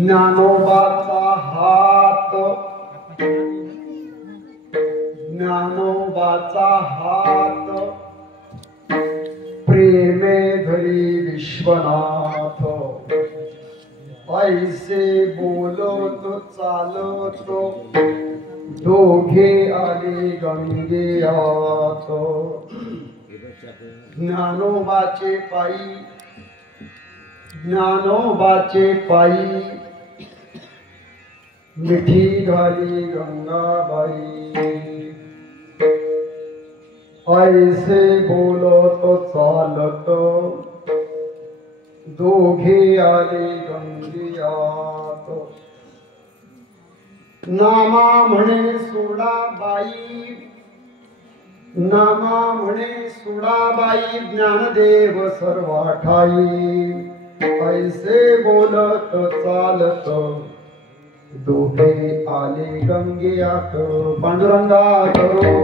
ज्ञानोबाचा हात, ज्ञानोबाचा हात प्रेमे धरी विश्वनाथ, ऐसे बोलत चालत दोघे आले गंगेयात। ज्ञानोबाचे पायी, ज्ञानोबाचे पायी मिठी घाली गंगाबाई, ऐसे बोलत चालत दोघे आले गंगेयात। नामा म्हणे सोडाबाई, नामा म्हणे सोडाबाई, ज्ञानदेव सर्व ठाई, ऐसे बोलत चालत दोघे आले गंगेयात। पांडुरंगा करो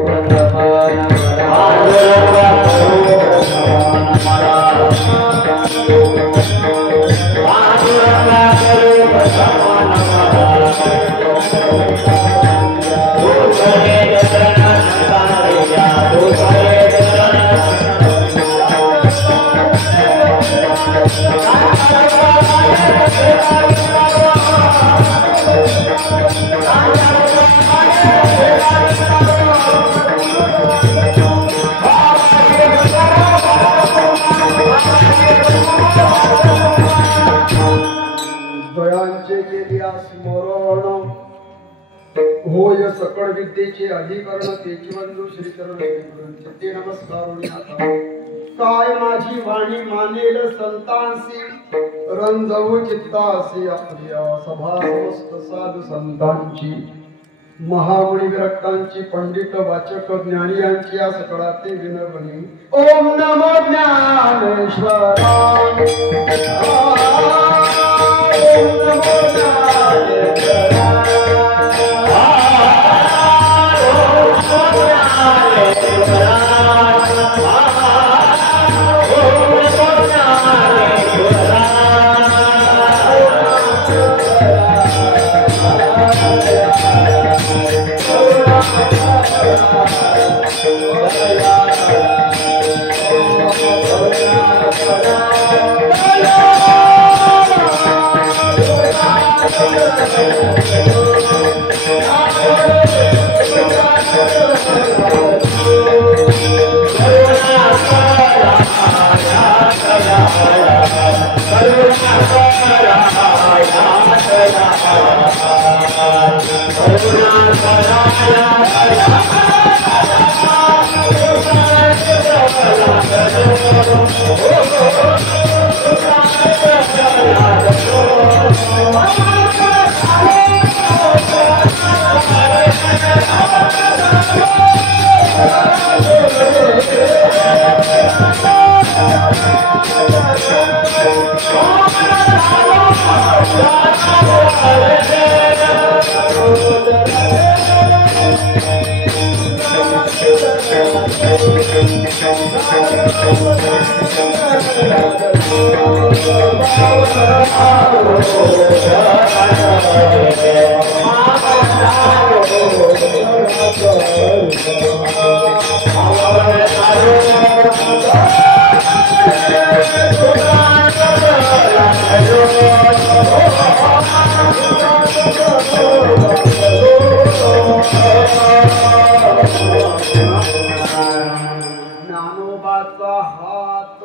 दयांचे केल्या स्मरण, होय सकळ विद्येचे अधिकरण, तेची बंधू श्रीचरण ते नमस्कार। काय माझी वाणी मानेल संतांसी, रंजवू चित्तासी आपल्या सभा समस्त साधू संतांची, महामुनी विरक्तांची, पंडित वाचक ज्ञानी यांची या सकळाते विनवणी। ओम नमो ज्ञानेश्वराय, ओम नमो ज्ञानेश्वराय, ओम नमो ज्ञानेश्वराय, ज्ञानोबाचा हात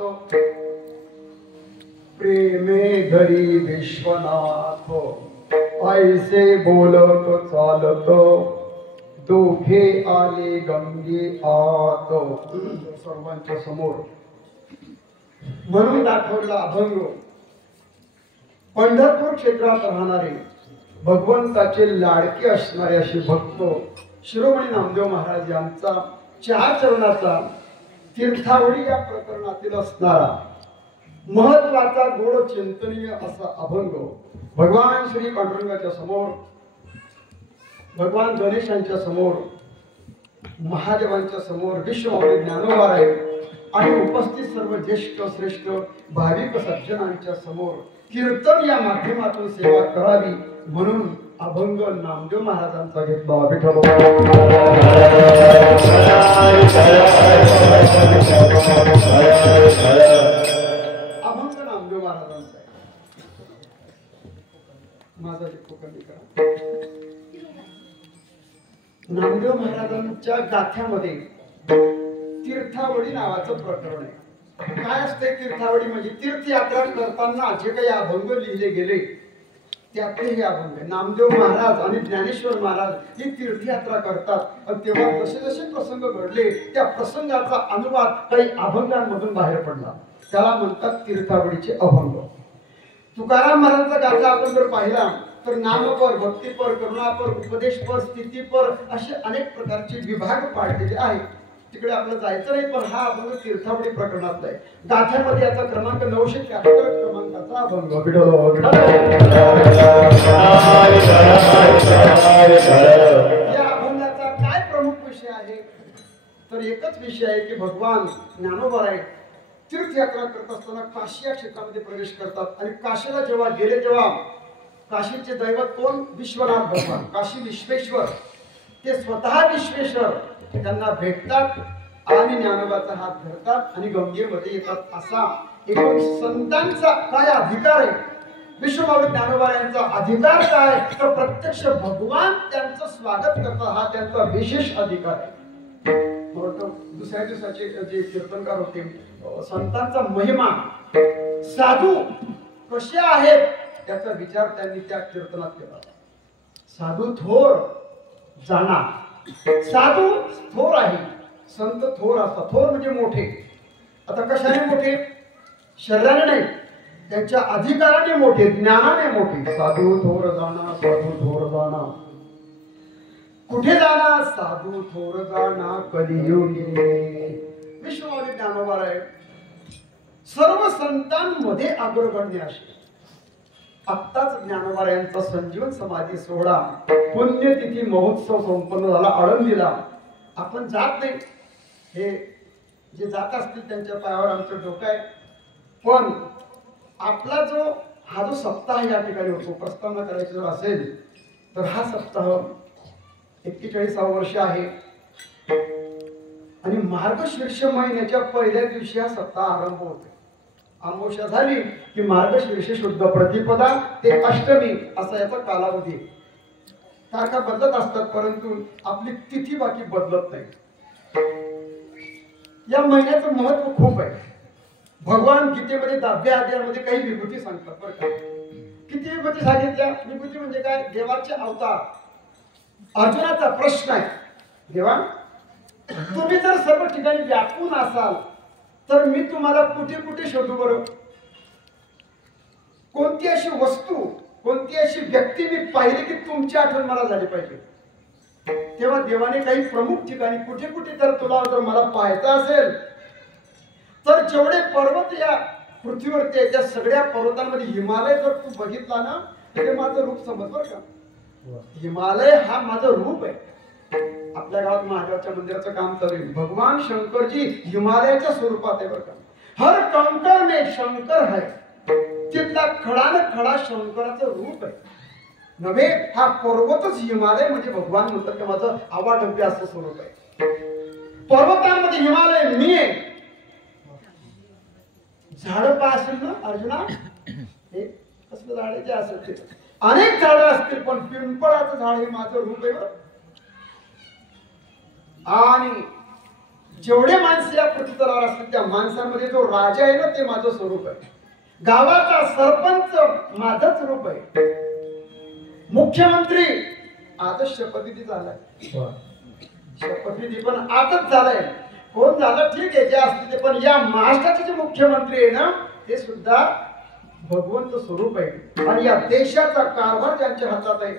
प्रेमे धरी विश्वनाथ, ऐसे बोलत चालत दोघे आले गंगे आत. सर्वांच्या समोर म्हणून दाखवला अभंग. पंढरपूर क्षेत्रात राहणारे भगवंताचे लाडके असणारे असे भक्त शिरोमणी नामदेव महाराज यांचा 4 चरणाचा तीर्थावळी या प्रकरणातील असणारा महत्वाचा गोड चिंतनीय असा अभंग भगवान श्री पांडुरंगाच्या समोर, भगवान गणेशांच्या समोर, महादेवांच्या समोर, विश्वमाऊली ज्ञानोबा आणि उपस्थित सर्व ज्येष्ठ श्रेष्ठ भाविक सज्जनांच्या समोर कीर्तन या माध्यमातून सेवा करावी म्हणून अभंग नामदेव महाराजांचा घेतला. विठ्ठल अभंग नामदेव महाराजांचा आहे. माझा कमी करा. नामदेव महाराजांच्या गाथ्यामध्ये तीर्थावळी नावाचं प्रकरण आहे. काय असते तीर्थावळी म्हणजे तीर्थयात्रा करताना जे काही अभंग लिहिले गेले त्यातले हे अभंग. नामदेव महाराज आणि ज्ञानेश्वर महाराज ही तीर्थयात्रा करतात आणि तेव्हा जसे जसे प्रसंग घडले त्या प्रसंगाचा अनुवाद काही अभंगांमधून बाहेर पडला. त्याला म्हणतात तीर्थावळीचे अभंग. तुकाराम महाराजांचा गाथा आपण जर पाहिला तर नामपर, भक्तीपर, करुणापर, उपदेशपर, स्थितीपर असे अनेक प्रकारचे विभाग पाडलेले आहेत. तिकडे आपलं जायचं नाही, पण हा अभंग तीर्थावळी प्रकरणातला आहे. गाथ्यामध्ये याचा क्रमांक 973 क्रमांकाचा अभंग. या अभंगाचा काय प्रमुख विषय आहे तर एकच विषय आहे की भगवान ज्ञानोबा तीर्थयात्रा करत असताना काशी या क्षेत्रामध्ये प्रवेश करतात आणि काशीला जेव्हा गेले तेव्हा काशीचे दैवत कोण? विश्वनाथ भगवान, काशी विश्वेश्वर. ते स्वतः विश्वेश्वर त्यांना भेटतात आणि ज्ञानोबाचा हात धरतात आणि गंगेमध्ये येतात. असा एक संतांचा काय अधिकार आहे? विश्वमाऊली ज्ञानोबा यांचा अधिकार काय तर प्रत्यक्ष भगवान त्यांचं स्वागत करतात. हा त्यांचा विशेष अधिकार आहे. दुसऱ्या दिवसाचे जे कीर्तनकार होते, संतांचा महिमा, साधू कसे आहेत त्याचा विचार त्यांनी त्या कीर्तनात केला. साधू थोर जाणा. साधू थोर आहे, संत थोर असतात. थोर म्हणजे मोठे. आता कशाने मोठे? शरीराने नाही, त्यांच्या अधिकाराने मोठे, ज्ञानाने मोठे. साधू थोर जाणा, साधू थोर जाणा. कुठे जाणा? साधू थोर जाणा कलियुगी. विश्वमाऊली ज्ञानोबा सर्व संतांमध्ये अग्रगण्य असे. आत्ताच ज्ञानोबा यांचा संजीवन समाधी सोहळा पुण्यतिथी महोत्सव संपन्न झाला आळंदीला. आपण जात नाही, हे जे जात असतील त्यांच्या पायावर आमचं डोकं आहे. पण आपला हा जो सप्ताह या ठिकाणी होतो, प्रस्तावना करायची जर असेल तर हा सप्ताह 41 वर्ष आहे आणि मार्गशीर्ष महिन्याच्या पहिल्या दिवशी हा सप्ताह आरंभ होतो. अमावस्या झाली की मार्गशीर्ष शुद्ध प्रतिपदा ते अष्टमी असा याचा कालावधी. तारखा बदलत असतात परंतु आपली तिथी बाकी बदलत नाही. या महिन्याचं महत्व खूप आहे. भगवान गीतेमध्ये 10व्या अध्यायामध्ये काही विभूती सांगतात बरं का. किती विभूती सांगितल्या? विभूती म्हणजे काय? देवाचे अवतार. अर्जुनाचा प्रश्न आहे, देवा तुम्ही जर सर्व ठिकाणी व्यापून असाल तर मी तुम्हाला कुठे कुठे शोधू बरं? कोणती अशी वस्तू, कोणती अशी व्यक्ती मी पाहिली की तुमची आठवण मला झाली पाहिजे? तेव्हा देवाने काही प्रमुख ठिकाणी कुठे कुठे तर तुला जर मला पाहायचं असेल तर जेवढे पर्वत या पृथ्वीवरती आहे त्या सगळ्या पर्वतांमध्ये हिमालय जर तू बघितला ना तर माझं रूप समज बरं का. हिमालय हा माझं रूप आहे. आपल्या गावात महादेवाच्या मंदिराचं काम चालू आहे. भगवान शंकरजी हिमालयाच्या स्वरूपात आहे बरं का. हर कंकर में शंकर है. तिथला खडा न खडा शंकराचं रूप आहे. नव्हे हा पर्वतच हिमालय म्हणजे भगवान म्हणतात की माझं आवाढव्य असं स्वरूप आहे. पर्वतांमध्ये हिमालय मी आहे. झाड असेल ना अर्जुना, हे कसलं झाड आहे जे असेल ते अनेक झाडं असतील पण पिंपळाचं झाड हे माझं रूप आहे. आणि जेवढे माणसं या पृथ्वीतलावर असतील त्या माणसांमध्ये जो राजा आहे ना ते माझं स्वरूप आहे. गावाचा सरपंच माझंच रूप आहे. मुख्यमंत्री आजच शपथविधी झालाय. शपथविधी पण आजच झालाय. कोण झालं ठीक आहे जे असतील ते, पण या महाराष्ट्राचे जे मुख्यमंत्री आहे ना ते सुद्धा भगवंत स्वरूप आहे. आणि या देशाचा कारभार ज्यांच्या हातात आहे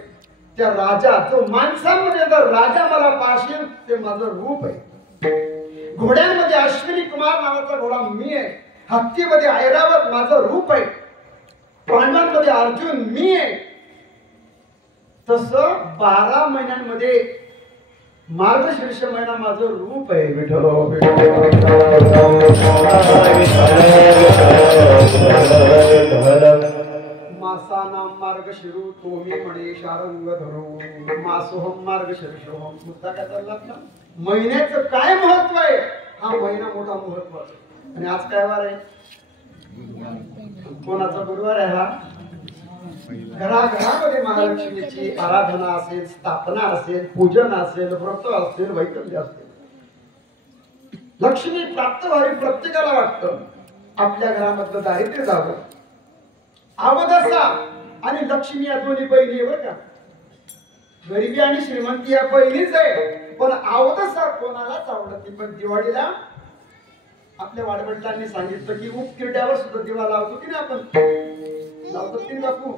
त्या राजा, जो माणसांमध्ये जर राजा मला पाहशील ते माझं रूप आहे. घोड्यांमध्ये अश्विनी कुमार नावाचा घोडा मी आहे. हत्तीमध्ये ऐरावत माझं रूप आहे. पांडवांमध्ये अर्जुन मी आहे. तसं 12 महिन्यांमध्ये मार्गशीर्ष महिना माझं रूप आहे. विठ्ठल मासानाम मार्गशिरू तोमी म्हणे शारंग धरू मासोहम मार्गशीर्षोहम. मुद्दा काय चालला ना, महिन्याचं काय महत्व आहे? हा महिना मोठा महत्वाचा. आणि आज काय वार आहे? कोणाचा गुरुवार आहे हा? घराघरामध्ये महालक्ष्मीची आराधना असेल, स्थापना असेल, पूजन असेल, व्रत असेल, वैकल्य असेल. लक्ष्मी प्राप्त व्हावी प्रत्येकाला वाटतं. आपल्या घरामधलं दारिद्र्य जावं. अवदसा आणि लक्ष्मी या दोन्ही बहिणी आहे बरं का. गरिबी आणि श्रीमंती या बहिणीच आहे. पण अवदसा कोणालाच आवडत नाही. पण दिवाळीला आपल्या वाडवडिलांनी सांगितलं की उपकिरड्यावर सुद्धा दिवा लावतो की नाही आपण? लावतो की बापू?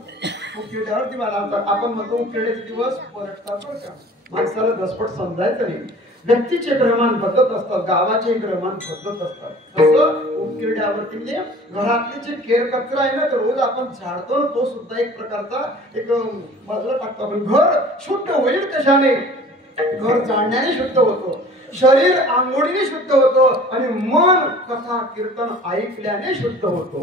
उपकिरड्यावर दिवा लावतात. आपण म्हणतो उपकिरड्याचे दिवस परटतात बरं का. माणसाला दसपट समजायचं नाही. व्यक्तीचे ग्रहमान बदलत असतात, गावाचे ग्रहमान बदलत असतात. तसं उपकिरड्यावरती म्हणजे घरातले जे केर कचरा आहे ना तो रोज आपण झाडतो, तो सुद्धा एक प्रकारचा एक बाजूला टाकतो आपण. घर शुद्ध होईल कशाने? घर जाणण्याने शुद्ध होतो, शरीर आंघोळीने शुद्ध होतो आणि मन कथा कीर्तन ऐकल्याने शुद्ध होतो.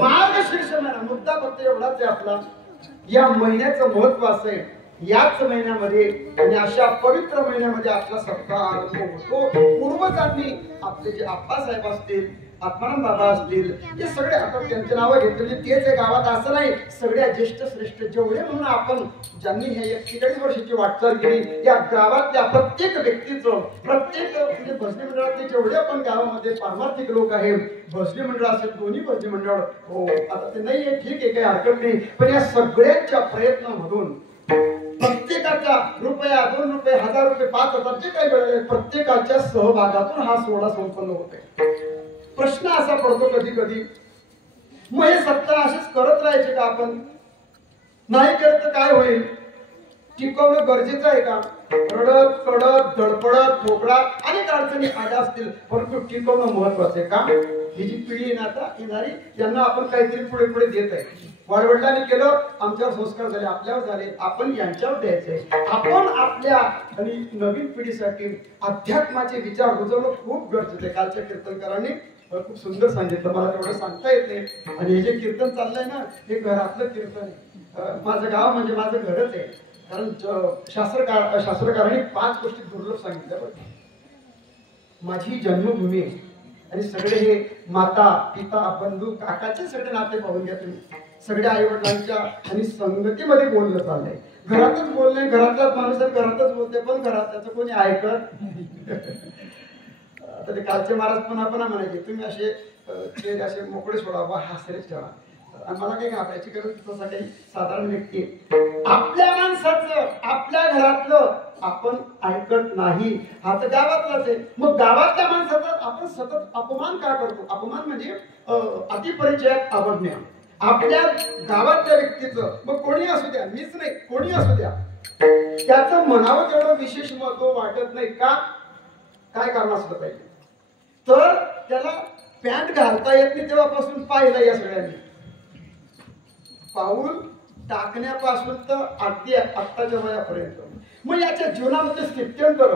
मार्गशीर्ष महिना मुद्दा फक्त एवढाच आहे आपला. या महिन्याचं महत्व असं आहे. याच महिन्यामध्ये आणि अशा पवित्र महिन्यामध्ये आपला सप्ताह आरंभ होतो. पूर्वजांनी आपले जे आप्पासाहेब असतील, आत्माराम बाबा असतील, हे सगळे आपण त्यांचे नावं घेतले. तेच आहे गावात असं नाही. सगळ्या ज्येष्ठ श्रेष्ठ जेवढे म्हणून आपण ज्यांनी हे 41 वर्षाची वाटचाल केली या गावातल्या प्रत्येक व्यक्तीचं, प्रत्येक म्हणजे भजनी मंडळातले जेवढे आपण गावामध्ये पारमार्थिक लोक आहेत, भजनी मंडळ असेल, दोन्ही भजनी मंडळ, हो आता ते नाही आहे ठीक आहे काही हरकत नाही, पण या सगळ्यांच्या प्रयत्नामधून प्रत्येकाचा रुपया, 2 रुपये, 1000 रुपये, 5000 जे काही मिळाले प्रत्येकाच्या सहभागातून हा सोहळा संपन्न होतोय. प्रश्न असा पडतो कधी कधी, मग हे सप्ताह असेच करत राहायचे का आपण? नाही करत तर काय होईल? टिकवणं गरजेचं आहे का? रडत कडत धडपडत ठोकळा अनेक अडचणी आल्या असतील, परंतु टिकवणं महत्वाचं आहे का? ही जी पिढी आहे ना आता येणारी, यांना आपण काहीतरी पुढे पुढे देत आहे. वाडवडिलांनी केलं, आमच्यावर संस्कार झाले, आपल्यावर झाले, आपण यांच्यावर द्यायचंय. आपण आपल्या आणि नवीन पिढीसाठी अध्यात्माचे विचार रुजवणं खूप गरजेचं आहे. कालच्या कीर्तनकारांनी खूप सुंदर सांगितलं, मला तेवढं सांगता येत नाही. आणि हे जे कीर्तन चाललंय ना हे घरातलं कीर्तन आहे. माझं गाव म्हणजे माझं घरच आहे. कारण शास्त्रकारांनी 5 गोष्टी दुर्लभ सांगितल्या. माझी जन्मभूमी आहे आणि सगळे हे माता पिता बंधू काकाचे सगळे नाते पाहून घ्या तुम्ही. सगळ्या आई वडिलांच्या आणि संगतीमध्ये बोलणं चाललंय. घरातच बोलणे, घरातलाच माणूस घरातच बोलते, पण घरात त्याचं कोणी ऐकत. आता ते कालचे महाराज पुन्हा म्हणायचे तुम्ही असे चेहरे असे मोकळे सोडा, हास्यच ठेवा. आणि मला काही घाबरायची गरज तसा काही साधारण व्यक्ती आहे. आपल्या माणसाचं आपल्या घरातलं आपण ऐकत नाही, हा तर गावातलाच आहे. मग गावातल्या माणसाचा आपण सतत अपमान का करतो? अपमान म्हणजे अतिपरिचयात आवडणे. आपल्या गावातल्या व्यक्तीचं, मग कोणी असू द्या, मीच नाही कोणी असू द्या, त्याचं म्हणावं तेवढं विशेष महत्व वाटत नाही का? काय कारण असलं पाहिजे? तर त्याला पॅन्ट घालता येत नाही तेव्हापासून पाहिलं या सगळ्यांनी. पाऊल टाकण्यापासून तर अगदी आत्ताच्या वयापर्यंत. मग याच्या जीवनामध्ये स्थित्यंतर,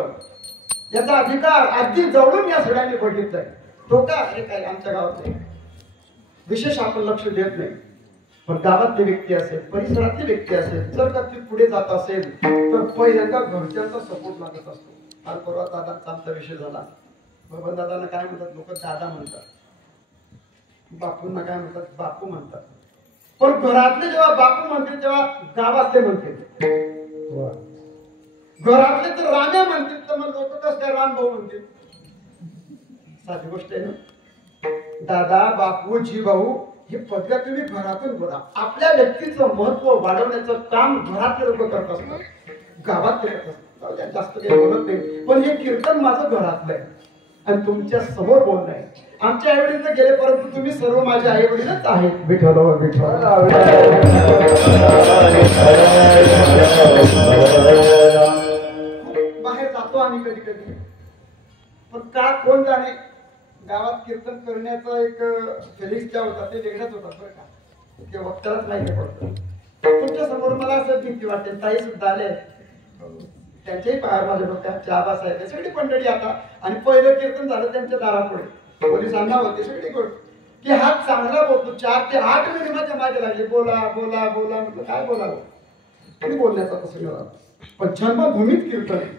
याचा अधिकार अगदी जवळून या सगळ्यांनी बघितलाय. तो का अरे काय आमच्या गावात नाही, विशेष आपण लक्ष देत नाही. पण गावातली व्यक्ती असेल, परिसरातली व्यक्ती असेल, जर का ती पुढे जात असेल तर पहिल्यांदा घरच्यांचा सपोर्ट लागत असतो. काल परवा दादांचा आमचा विषय झाला. बबन दादांना काय म्हणतात लोक? दादा म्हणतात. बापूंना काय म्हणतात? बापू म्हणतात. पण घरातले जेव्हा बापू म्हणतील तेव्हा गावातले म्हणतील. घरातले तर राम्या म्हणतील, तर मग लोक कसं काय रामभाऊ म्हणतील? साधी गोष्ट आहे ना. दादा, बापू, जी भाऊ ही पदव्या तुम्ही घरातून बोला. आपल्या व्यक्तीचं महत्व वाढवण्याचं काम घरातले लोक करत असतात, गावातले करत असतात. जास्त काही बोलत नाही, पण हे कीर्तन माझं घरातलं आहे आणि तुमच्या समोर बोलणं आहे. आमच्या आई वडील तर गेले, परंतु तुम्ही सर्व माझे आई वडीलच आहेत. विठ्ठल विठ्ठल. बाहेर जातो आम्ही कधी कधी, पण का कोण जाणे, गावात कीर्तन करण्याचा एक फिलिंग्स त्या होता ते वेगळाच होता बरं का. ते वक्तालाच माहिती पडतं. तुमच्या समोर मला असं भीती वाटते. ताई सुद्धा आले, त्यांच्याही पायावर माझ्या डोक्यात आभास आहे. सगळी मंडळी आता, आणि पहिलं कीर्तन झालं त्यांच्या दारापुढे, पोलिसांना होते सगळी गोष्ट की हा चांगला बोलतो. 4 ते 8 मिनिट माझ्या मागे लागले, बोला बोला बोला. म्हटलं काय बोलावं, तुम्ही बोलण्याचा कसं मिळाला. पण जन्मभूमीत कीर्तन आहे.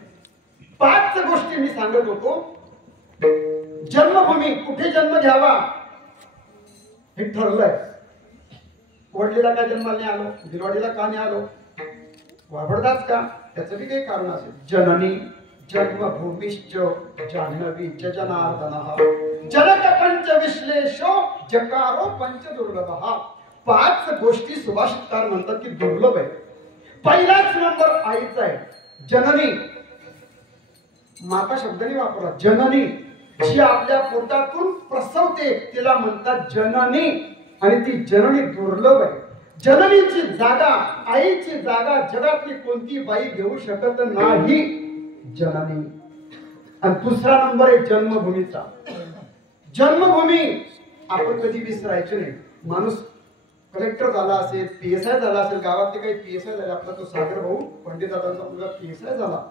5 गोष्टी मी सांगत होतो. जन्मभूमी, कुठे जन्म घ्यावा हे ठरलंय. वडलीला का जन्माला नाही आलो, भिलवाडीला का नाही आलो, वाभडदाच का, त्याचं बी काही कारण असेल. जननी जन्मभूमिश्च जान्हवी जनार्दनः जनक पंच विश्लेषो जकारो पंच दुर्लभः. 5 गोष्टी सुभाषितकार म्हणतात की दुर्लभ आहे. पहिलाच नंबर आईचा आहे. जननी, माता शब्दाने वापरला. जननी, जी आपल्या पोटातून प्रसवते तिला म्हणतात जननी, आणि ती जननी दुर्लभ आहे. जननीची जागा, आईची जागा जगातली कोणती बाई घेऊ शकत नाही. जननी. आणि दुसरा नंबर आहे जन्मभूमीचा. जन्मभूमी आपण कधी विसरायची नाही. माणूस कलेक्टर झाला असेल, PSI झाला असेल, गावातले काही PSI झाले. आपला तो सागर भाऊ पंडित दादांचा मुलगा PSI झाला,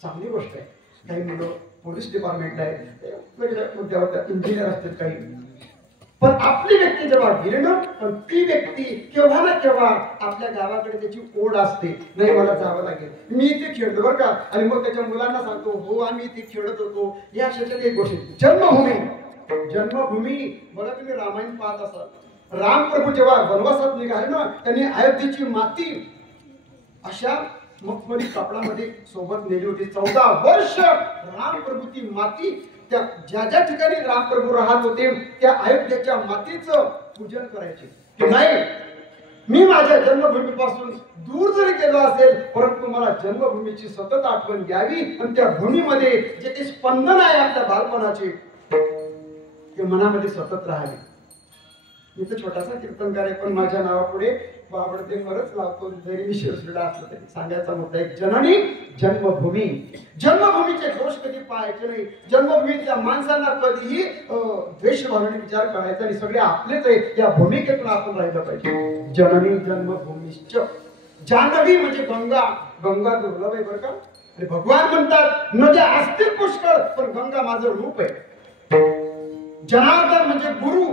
चांगली गोष्ट आहे. काही मुलं पोलीस डिपार्टमेंटला आहे, वेगळ्या मुद्द्यावर इंजिनियर असतील काही. पण आपली व्यक्ती जेव्हा गेली ना, पण ती व्यक्ती केव्हा ना केव्हा आपल्या गावाकडे त्याची ओढ असते. नाही मला जावं लागेल, मी इथे खेळतो बरं का. आणि मग त्याच्या मुलांना सांगतो हो आम्ही इथे खेळत होतो. या अशाच्या एक गोष्टी. जन्मभूमी, जन्मभूमी. बघा तुम्ही रामायण पाहत असाल, राम प्रभू जेव्हा वनवासात निघाले ना, त्यांनी अयोध्येची माती अशा मखमली कापडामध्ये सोबत नेली होती. 14 वर्ष राम प्रभू ती माती, त्या ज्या ज्या ठिकाणी राम प्रभू राहत होते त्या अयोध्येच्या मातीचं पूजन करायचे. की नाही, मी माझ्या जन्मभूमीपासून दूर जरी गेलो असेल, परंतु मला जन्मभूमीची सतत आठवण यावी. आणि त्या भूमीमध्ये जे काही स्पंदन आहे आपल्या बालपणाचे, ते मनामध्ये सतत राहावे. मी तर छोटासा कीर्तनकार आहे, पण माझ्या नावापुढे बाबडते खरंच लावतो. जरी मी शिरसुडा असतो तरी सांगायचा मुद्दा एक जननी जन्मभूमी. जन्मभूमीचे दोष कधी पाहायचे नाही. जन्मभूमीतल्या माणसांना कधीही द्वेष भावनेने विचार करायचा आणि सगळे आपलेच आहे या भूमिकेतून आपण राहिलं पाहिजे. जननी जन्मभूमीश्च. जान्हवी म्हणजे गंगा. गंगा दुर्लभ आहे बरं का. आणि भगवान म्हणतात नद्या असतील पुष्कळ, पण गंगा माझं रूप आहे. जनार्दन म्हणजे गुरु.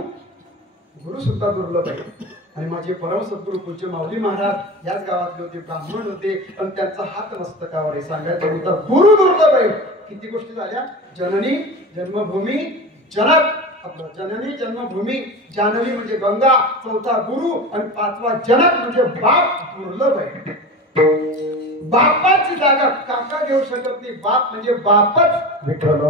गुरु सुद्धा दुर्लभ आहे. आणि माझे परम सद्गुरू पूज्य माऊली महाराज याच गावातले होते, ब्राह्मण होते, पण त्यांचा हात मस्तकावर आहे. सांगायचं होता गुरु दुर्लभ आहे. किती गोष्टी झाल्या. जननी जन्मभूमी, जनक आपलं जननी जन्मभूमी, जान्हवी म्हणजे गंगा, 4था गुरु आणि 5वा जनक म्हणजे बाप. दुर्लभ आहे. बापाची जागा काका घेऊ शकत नाही. बाप म्हणजे बापच. विठ्ठल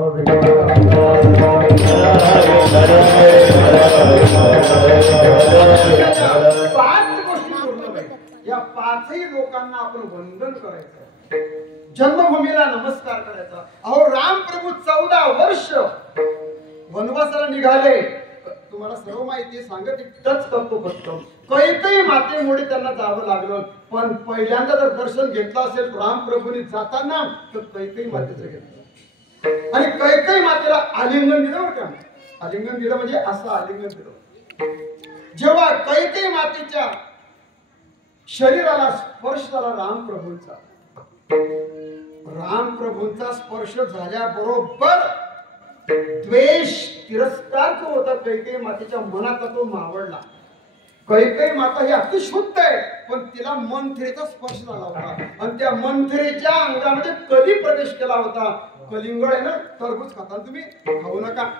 पाच गोष्टी पूर्ण पाहिजे. या पाचही लोकांना आपण वंदन करायचं, जन्मभूमीला नमस्कार करायचा. अहो रामप्रभू 14 वर्ष वनवासाला निघाले. तुम्हाला सर्व माहिती सांगत टच करतो फक्त. कैकेयी मातेमुळे त्यांना जावं लागलं. पण पहिल्यांदा जर दर्शन घेतलं असेल रामप्रभूंनी जाताना तर कैकेयी मातेचं घेतलं आणि कैकेयी मातेला आलिंगन दिलं बरं का. आलिंगन दिलं म्हणजे असं आलिंगन दिलं. जेव्हा कैकेयी मातेच्या शरीराला स्पर्श झाला रामप्रभूंचा, रामप्रभूंचा स्पर्श झाल्याबरोबर द्वेष तिरस्कार जो होता कैकेयी मातेच्या मनात तो मावळला. कैकेयी माता ही अति शुद्ध आहे, पण तिला मंथरेचा स्पर्श झाला होता आणि त्या मंथरेच्या अंगामध्ये कधी प्रवेश केला होता. कलिंगड आहे ना, टरबूज खाता तुम्ही, खाऊ नका.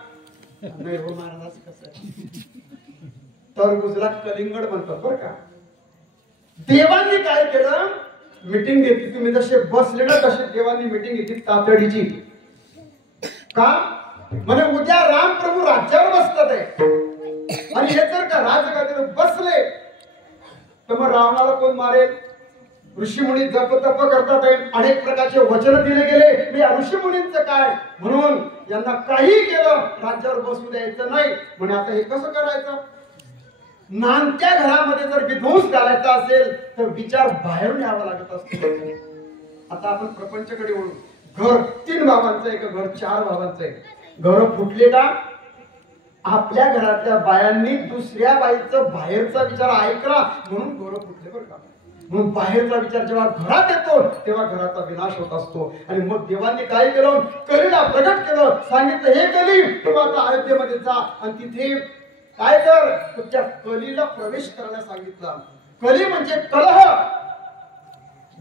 नाही हो महाराज, कसं टरबूजला कलिंगड म्हणतात बरं का. देवांनी काय केलं, मीटिंग घेतली. तुम्ही जसे बसले ना तसे देवांनी मीटिंग घेतली तातडीची. का म्हणजे उद्या रामप्रभू राज्यावर बसतात आहे आणि हे जर का राजगादीवर बसले तर मग रावणाला कोण मारेल. ऋषीमुनी जप तप करतात आहे, अनेक प्रकारचे वचन दिले गेले. मी ऋषीमुनींचं काय, म्हणून यांना काही केलं राज्यावर बसू द्यायचं नाही. म्हणजे आता हे कसं करायचं. नांदत्या घरामध्ये जर विध्वंस घालायचा असेल तर विचार बाहेरून यावा लागत असतो. आता आपण प्रपंचाकडे वळू. घर 3 भावांचं आहे का घर 4 भावांचं आहे. घर फुटले का आपल्या घरातल्या बायांनी दुसऱ्या बाईचं बाहेरचा विचार ऐकला म्हणून घर फुटले बरं का. म्हणून बाहेरचा विचार जेव्हा घरात येतो तेव्हा घराचा विनाश होत असतो. आणि मग देवांनी काय केलं, कलीला प्रगट केलं. सांगितलं हे कली तू आता अयोध्येमध्ये जा आणि तिथे काय कर, त्या कलीला प्रवेश करायला सांगितलं. कली म्हणजे कलह,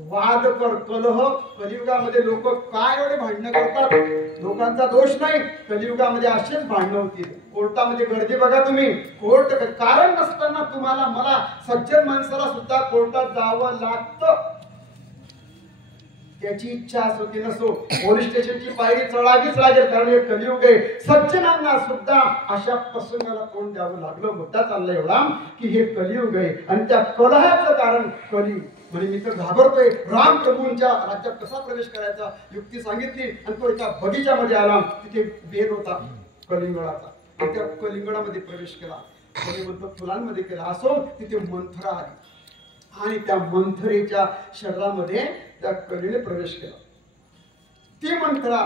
वाद कर, कलह. कलियुगामध्ये लोक काय एवढे भांडणं करतात. लोकांचा दोष नाही, कलियुगामध्ये असेच भांडणं होतील. कोर्टामध्ये गर्दी बघा तुम्ही. कोर्ट कारण नसताना तुम्हाला मला सज्जन माणसाला सुद्धा कोर्टात जावं लागतं. त्याची इच्छा असो की नसो पोलीस स्टेशनची पायरी चढावीच लागेल, कारण हे कलियुग आहे. सज्जनांना सुद्धा अशा प्रसंगाला तोंड द्यावं लागलं. मुद्दा चालला एवढा की हे कलियुग आहे आणि त्या कलहाचं कारण कलियुग. म्हणजे मी तर घाबरतोय. रामप्रभूंच्या राज्यात कसा प्रवेश करायचा युक्ती सांगितली आणि तो एका बगीच्यामध्ये आला. तिथे बेल होता कलिंगडाचा आणि त्या कलिंगडामध्ये प्रवेश केला. फुलांमध्ये केला. असो तिथे मंथरा आली आणि त्या मंथरेच्या शरीरामध्ये त्या कलीने प्रवेश केला. ती मंथरा,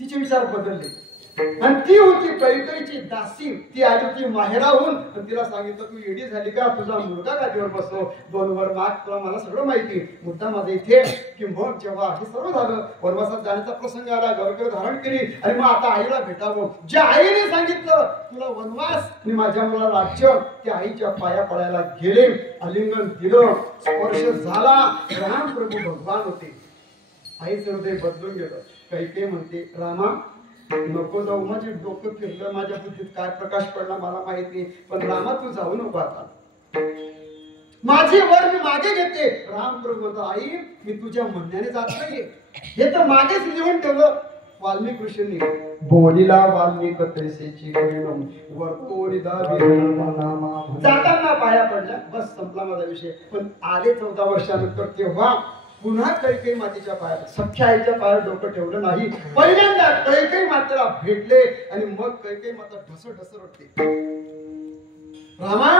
तिचे विचार बदलले आणि ती होती कैकेयीची दासी. ती आली होती माहेराहून आणि तिला सांगितलं तू येडी झाली का, तुझा मुलगा गादीवर बसतो, 2 वर माग, तुला मला सगळं माहिती. मुद्दा माझा इथे की मग जेव्हा हे सर्व झालं, वनवासात जाण्याचा प्रसंग आला, गरगर धारण केली आणि मग आता आईला भेटावं. ज्या आईने सांगितलं तुला वनवास आणि माझ्या मुलाला राज्य, त्या आईच्या पाया पडायला गेले. आलिंगन दिलं, स्पर्श झाला. रामप्रभू भगवान होते. आईचं हृदय बदलून गेलं. कैकेयी म्हणते रामा नको जाऊ, माझे डोकं फिरलं, माझ्या बुद्धीत काय प्रकाश पडला मला माहिती, पण रामा तू जाऊ नको आता, माझी वर मी मागे घेते. रामप्रभू म्हणतो आई मी तुझ्या म्हणण्याने जात नाहीये. हे तर मागेच लिहून ठेवलं वाल्मिक ऋषींनी. बोलिला वाल्मिक तैसेची जाताना पाया पडल्या, बस संपला माझा विषय. पण आले 14 वर्षानंतर तेव्हा पुन्हा कैकेयी मातेच्या पायात, सख्या आईच्या पायात डोकं ठेवलं नाही. पहिल्यांदा कैकेयी मातेला भेटले आणि मग कैकेयी माता ढसढस रडते. रामा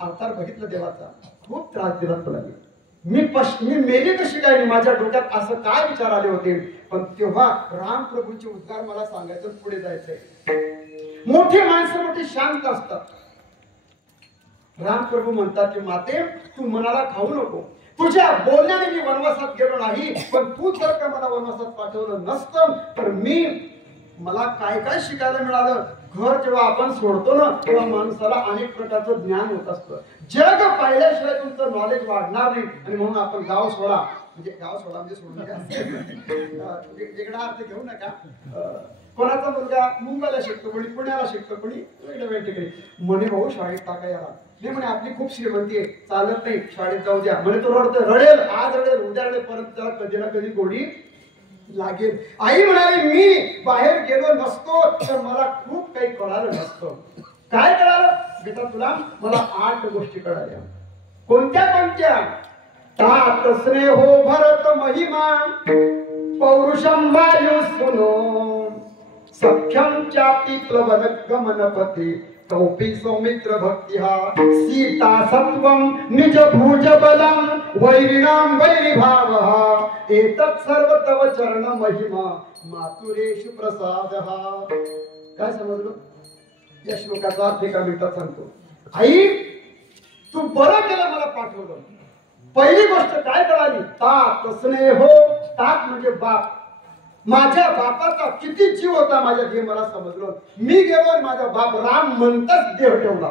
अवतार बघितलं देवाचा, खूप त्रास दिला तुला. मी मेली कशी काय, माझ्या डोक्यात असं काय विचार आले होते. पण तेव्हा रामप्रभूंचे उद्गार मला सांगायचं, पुढे जायचंय. मोठी माणसं मोठी शांत असतात. रामप्रभू म्हणतात की माते तू मनाला खाऊ नको. तुझ्या बोलण्याने मी वनवासात गेलो नाही, पण तू जर का मला वनवासात पाठवलं नसतं तर मला काय काय शिकायला मिळालं. घर जेव्हा आपण सोडतो ना तेव्हा माणसाला अनेक प्रकारचं ज्ञान होत असतं. जग पाहिल्याशिवाय तुमचं नॉलेज वाढणार नाही. आणि म्हणून आपण गाव सोडा, म्हणजे गाव सोडा म्हणजे सोडून वेगळा अर्थ घेऊ नका. कोणाचा मुलगा मुंबईला शिकतो, कोणी पुण्याला शिकतो, कोणी वेगळ्या ठिकाणी. म्हणे भाऊ शाळेत टाका याला. मी म्हणे आपली खूप श्रीमंती आहे, चालत नाही, शाळेत जाऊ द्या. म्हणे तो रडेल, आज रडेल, उद्या रडेल, परत त्याला कधी ना कधी गोडी लागेल. आई म्हणाली मी बाहेर गेलो नसतो तर मला खूप काही कळालं नसतं. काय कळालं बेटा तुला? मला 8 गोष्टी कळाल्या. कोणत्या कोणत्या? तात स्नेहो भरत महिमा पौरुषम वायु सुनो सख्यम चापी प्लवन गमनपती कौपी सौमित्र भक्तिहा सीता सत्वम निज भुज बलम वैरिणाम वैरिभावः एतत् सर्व तव चरण महिमा मातुरेषु प्रसादः. काय समजलं? या श्लोकाचा अर्थ एका मिनिटात सांगतो. आई तू बरं केलं मला पाठवलं. पहिली गोष्ट काय कळाली? तात स्नेहो. तात म्हणजे बाप. माझ्या बापाचा किती जीव होता माझ्यात हे मला समजलं. मी गेलो माझा बाप राम म्हणताच देव ठेवला.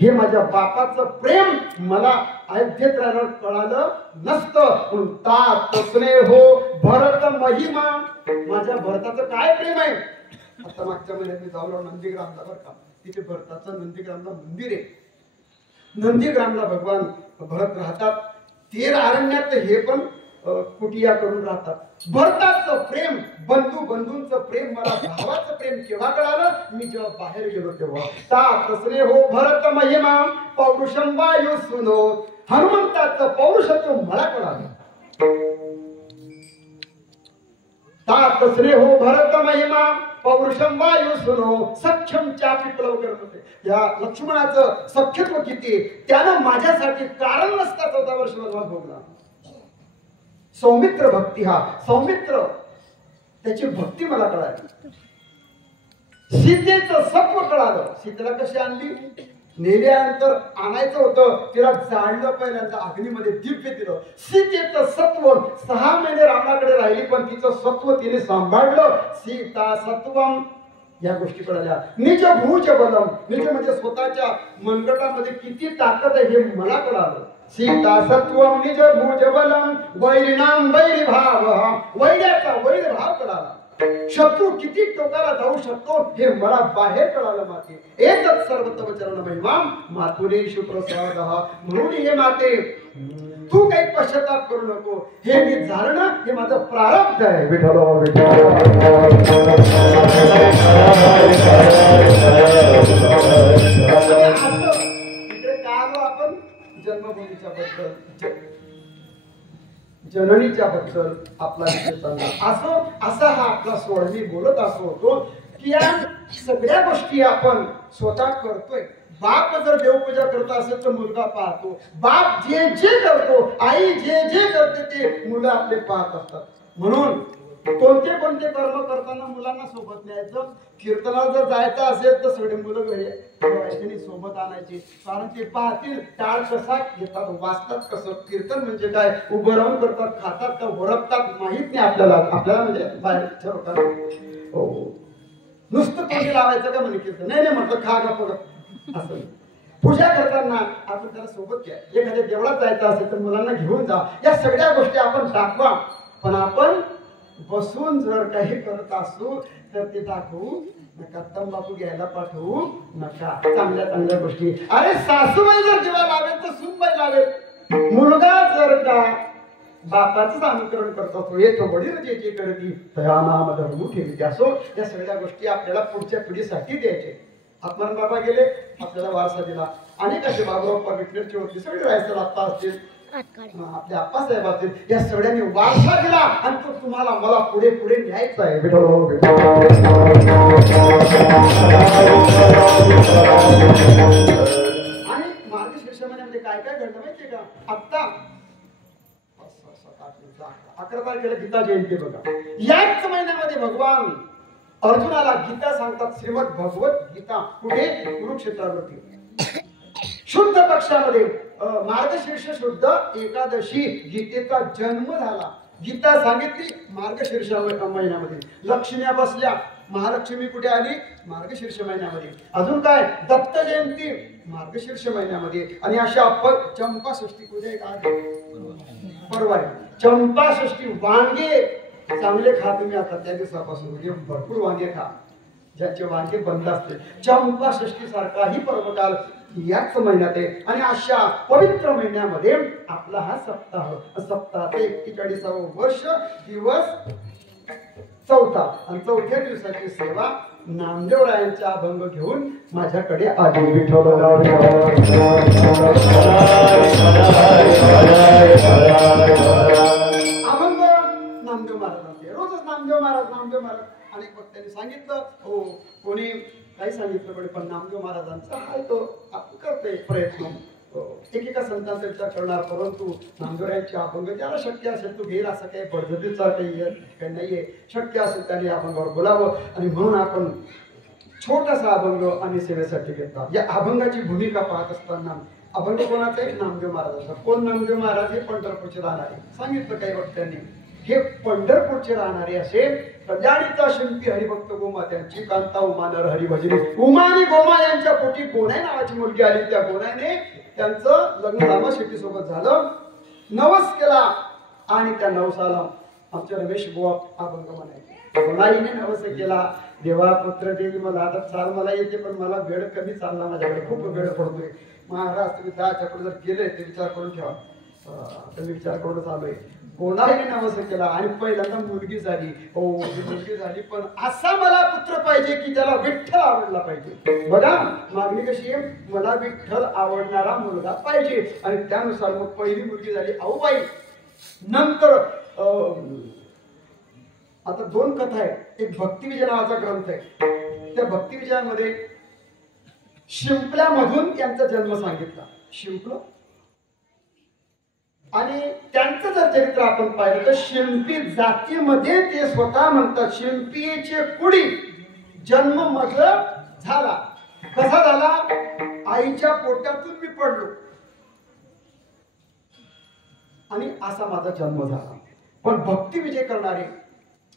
हे माझ्या बापाचं प्रेम मला अयोध्येत राहिलं कळालं नसतं. तात स्नेहो भरत महिमा. माझ्या भरताचं काय प्रेम आहे. आता मागच्या महिन्यात मी जाऊन नंदीग्रामला बरं का, तिथे भरताचं नंदीग्रामला मंदिर आहे. नंदीग्रामला भगवान भरत राहतात. 13 अरण्यात हे पण कुटिया करून राहतात. भरताचं प्रेम, बंधूंचं प्रेम, मला भावाचं प्रेम केव्हा कळालं? मी जेव्हा बाहेर गेलो तेव्हा. तात स्नेहो भरत महिमा पौरुषम वायु सुनो. हनुमंताचं पौरुषत्व मला कळालं. तात स्नेहो भरत महिमा पौरुषम वायु सुनो सख्यम चापी प्लवकर होते. या लक्ष्मणाचं सख्यत्व किती, त्यानं माझ्यासाठी कारण नसता 14 वर्ष वनवास भोगला. सौमित्र भक्ती. हा सौमित्र, त्याची भक्ती मला कळाली. सीतेचं सत्व कळालं. सीतेला कशी आणली? नेल्यानंतर आणायचं होतं, तिला जाळलं, पहिल्यांदा अग्नीमध्ये दिव्य दिलं. सीतेचं सत्व 6 महिने रामाकडे राहिली, पण तिचं सत्व तिने सांभाळलं. सीता सत्वम. या गोष्टी कळाल्या. निज भुज बलम. निज म्हणजे स्वतःच्या मनगटामध्ये किती ताकद आहे हे मला कळालं. सीता सत्वम निज भुज बलम वैरिणाम वैरिभावः. वैर्याचा वैरभाव कळाला. शत्रू किती टोकाला जाऊ शकतो हे मला बाहेर कळालं माते. एतत् सर्व तव चरण महिमा मातुरेषु प्रसादः. म्हणून हे माते तू काही पश्चाताप करू नको. हे मी जाणणं हे माझं प्रारब्ध आहे. विठ्ठल इकडे काय आलो आपण? जन्मभूमीच्या बद्दल, जननीच्या बद्दल आपला विषय चालला. असा हा आपला सोहळा मी बोलत असो होतो की या सगळ्या गोष्टी आपण स्वतः करतोय. बाप जर देवपूजा करत असेल तर मुलगा पाहतो. बाप जे जे करतो, आई जे जे करते ते मुलं आपले पाहत असतात. म्हणून कोणते कोणते कर्म करताना मुलांना सोबत न्यायचं. कीर्तनाला जर जायचं असेल तर सगळे मुलं घरी सोबत आणायचे, कारण ते पाहतील टाळ कसा घेतात, वाचतात कसं, कीर्तन म्हणजे काय, उभं राहून करतात, खातात का ओरखतात माहित नाही आपल्याला म्हणजे बाहेर ठेवतात. हो नुसतं तोंडी लावायचं का म्हणे कीर्तन? नाही म्हटलं खा का पडत असं. पूजा करताना आपण त्याला सोबत घ्या. एखाद्या देवळात जायचं असेल तर मुलांना घेऊन जा. या सगळ्या गोष्टी आपण दाखवा. पण आपण बसून जर काही करत असू तर ते दाखवू नका. तंबाखू घ्यायला पाठवू नका. चांगल्या चांगल्या गोष्टी. अरे सासूबाई जर जेव्हा लावेल तर सूनबाई लावेल. मुलगा जर का बापाचंच अनुकरण करत असतो, येतो वडील जे जे करती तया नाम धर्म ठेवी असो. या सगळ्या गोष्टी आपल्याला पुढच्या पिढीसाठी द्यायचे. आत्मान बाबा गेले, आपल्याला वारसा दिला. अनेक असे बाबूराव विठ्ठलची होती, सगळे राहायचं आप्पा असतील, आपले आप्पासाहेब असतील, या सगळ्यांनी वारसा दिला आणि तो तुम्हाला मला पुढे पुढे न्यायचा आहे. आणि मार्गशीर्ष महिन्यामध्ये काय काय घडलं माहितीये का? आता 11 तारखेला गीता जयंती बघा. याच महिन्यामध्ये भगवान अर्जुनाला गीता सांगतात. श्रीमद भगवत गीता कुठे? कुरुक्षेत्रावरती. शुद्ध पक्षामध्ये मार्गशीर्ष शुद्ध एकादशी गीतेचा जन्म झाला. गीता सांगितली मार्गशीर्ष महिन्यामध्ये. लक्ष्म्या बसल्या. महालक्ष्मी कुठे आली? मार्गशीर्ष महिन्यामध्ये. अजून काय? दत्त जयंती मार्गशीर्ष महिन्यामध्ये. आणि अशा चंपा षष्ठी कुठे? परवा चंपा षष्ठी. वांगे चांगले खा तुम्ही आता त्या दिवसापासून, म्हणजे भरपूर वांगे खा, ज्याचे वांगे बंद असते. चंपा षष्ठी सारखाही पर्वकाल याच महिन्यात आहे. आणि अशा पवित्र महिन्यामध्ये आपला हा सप्ताहाचे 41 वर्ष, दिवस चौथा, आणि चौथ्या दिवसाची सेवा नामदेवरायांचा अभंग घेऊन माझ्याकडे आली. विठ्ठल अभंग नामदेव महाराजांचे, रोजच नामदेव महाराज. अनेक भक्तांनी सांगितलं, हो कोणी काही सांगितलं पण नामदेव महाराजांचा हा तो करतोय प्रयत्न. एकेका संतांचा विचार करणार, परंतु नामदेवरायांचे अभंग ज्याला शक्य असेल तो घेईल, असं काही बळजबरीचा काही नाहीये. शक्य असेल त्याने अभंगावर बोलावं. आणि म्हणून आपण छोटासा अभंग आणि सेवेसाठी घेतला. या अभंगाची भूमिका पाहत असताना अभंग कोणाचा आहे? नामदेव महाराजांचा. कोण नामदेव महाराज? हे पंढरपूरचे राहणारे. सांगितलं काही भक्तांनी, हे पंढरपूरचे राहणारे असे कल्याणीचा शिंपी हरिभक्त गोमा, त्यांची कांता उमा नर हरिभजनी. उमा आणि गोमा यांच्या पोटी गोनाई नावाची मुलगी आली. त्या गोनाईने त्यांचं लग्न रामा शेट्टी सोबत झालं, नवस केला. आणि त्या नवसाला आमच्या रमेश बुवा अभंग म्हणायचे. गोनाईने नवस केला, देवा पुत्र देवी मला आता चाल मला येते, पण मला वेळ कमी चालला, माझ्याकडे खूप वेळ पडतोय. महाराज तुम्ही त्याच्याकडे जर गेले ते विचार करून ठेवा. आता मी विचार करूनच आलोय. गोनाईने नवस केला आणि पहिल्यांदा मुलगी झाली. हो मुलगी झाली, पण असा मला पुत्र पाहिजे की त्याला विठ्ठल आवडला पाहिजे. बघा मागणी कशी आहे, मला विठ्ठल आवडणारा मुलगा पाहिजे. आणि त्यानुसार मग पहिली मुलगी झाली आऊबाई. नंतर आता 2 कथा आहेत. एक भक्तिविजय नावाचा ग्रंथ आहे. त्या भक्तिविजयामध्ये शिंपल्यामधून त्यांचा जन्म सांगितला. शिंपलं आणि त्यांचं जर चरित्र आपण पाहिलं तर शिंपी जातीमध्ये ते स्वतः म्हणतात, शिंपीचे कुडी जन्म माझा झाला. कसा झाला? आईच्या पोटातून मी पडलो आणि असा माझा जन्म झाला. पण भक्ती विजय करणारे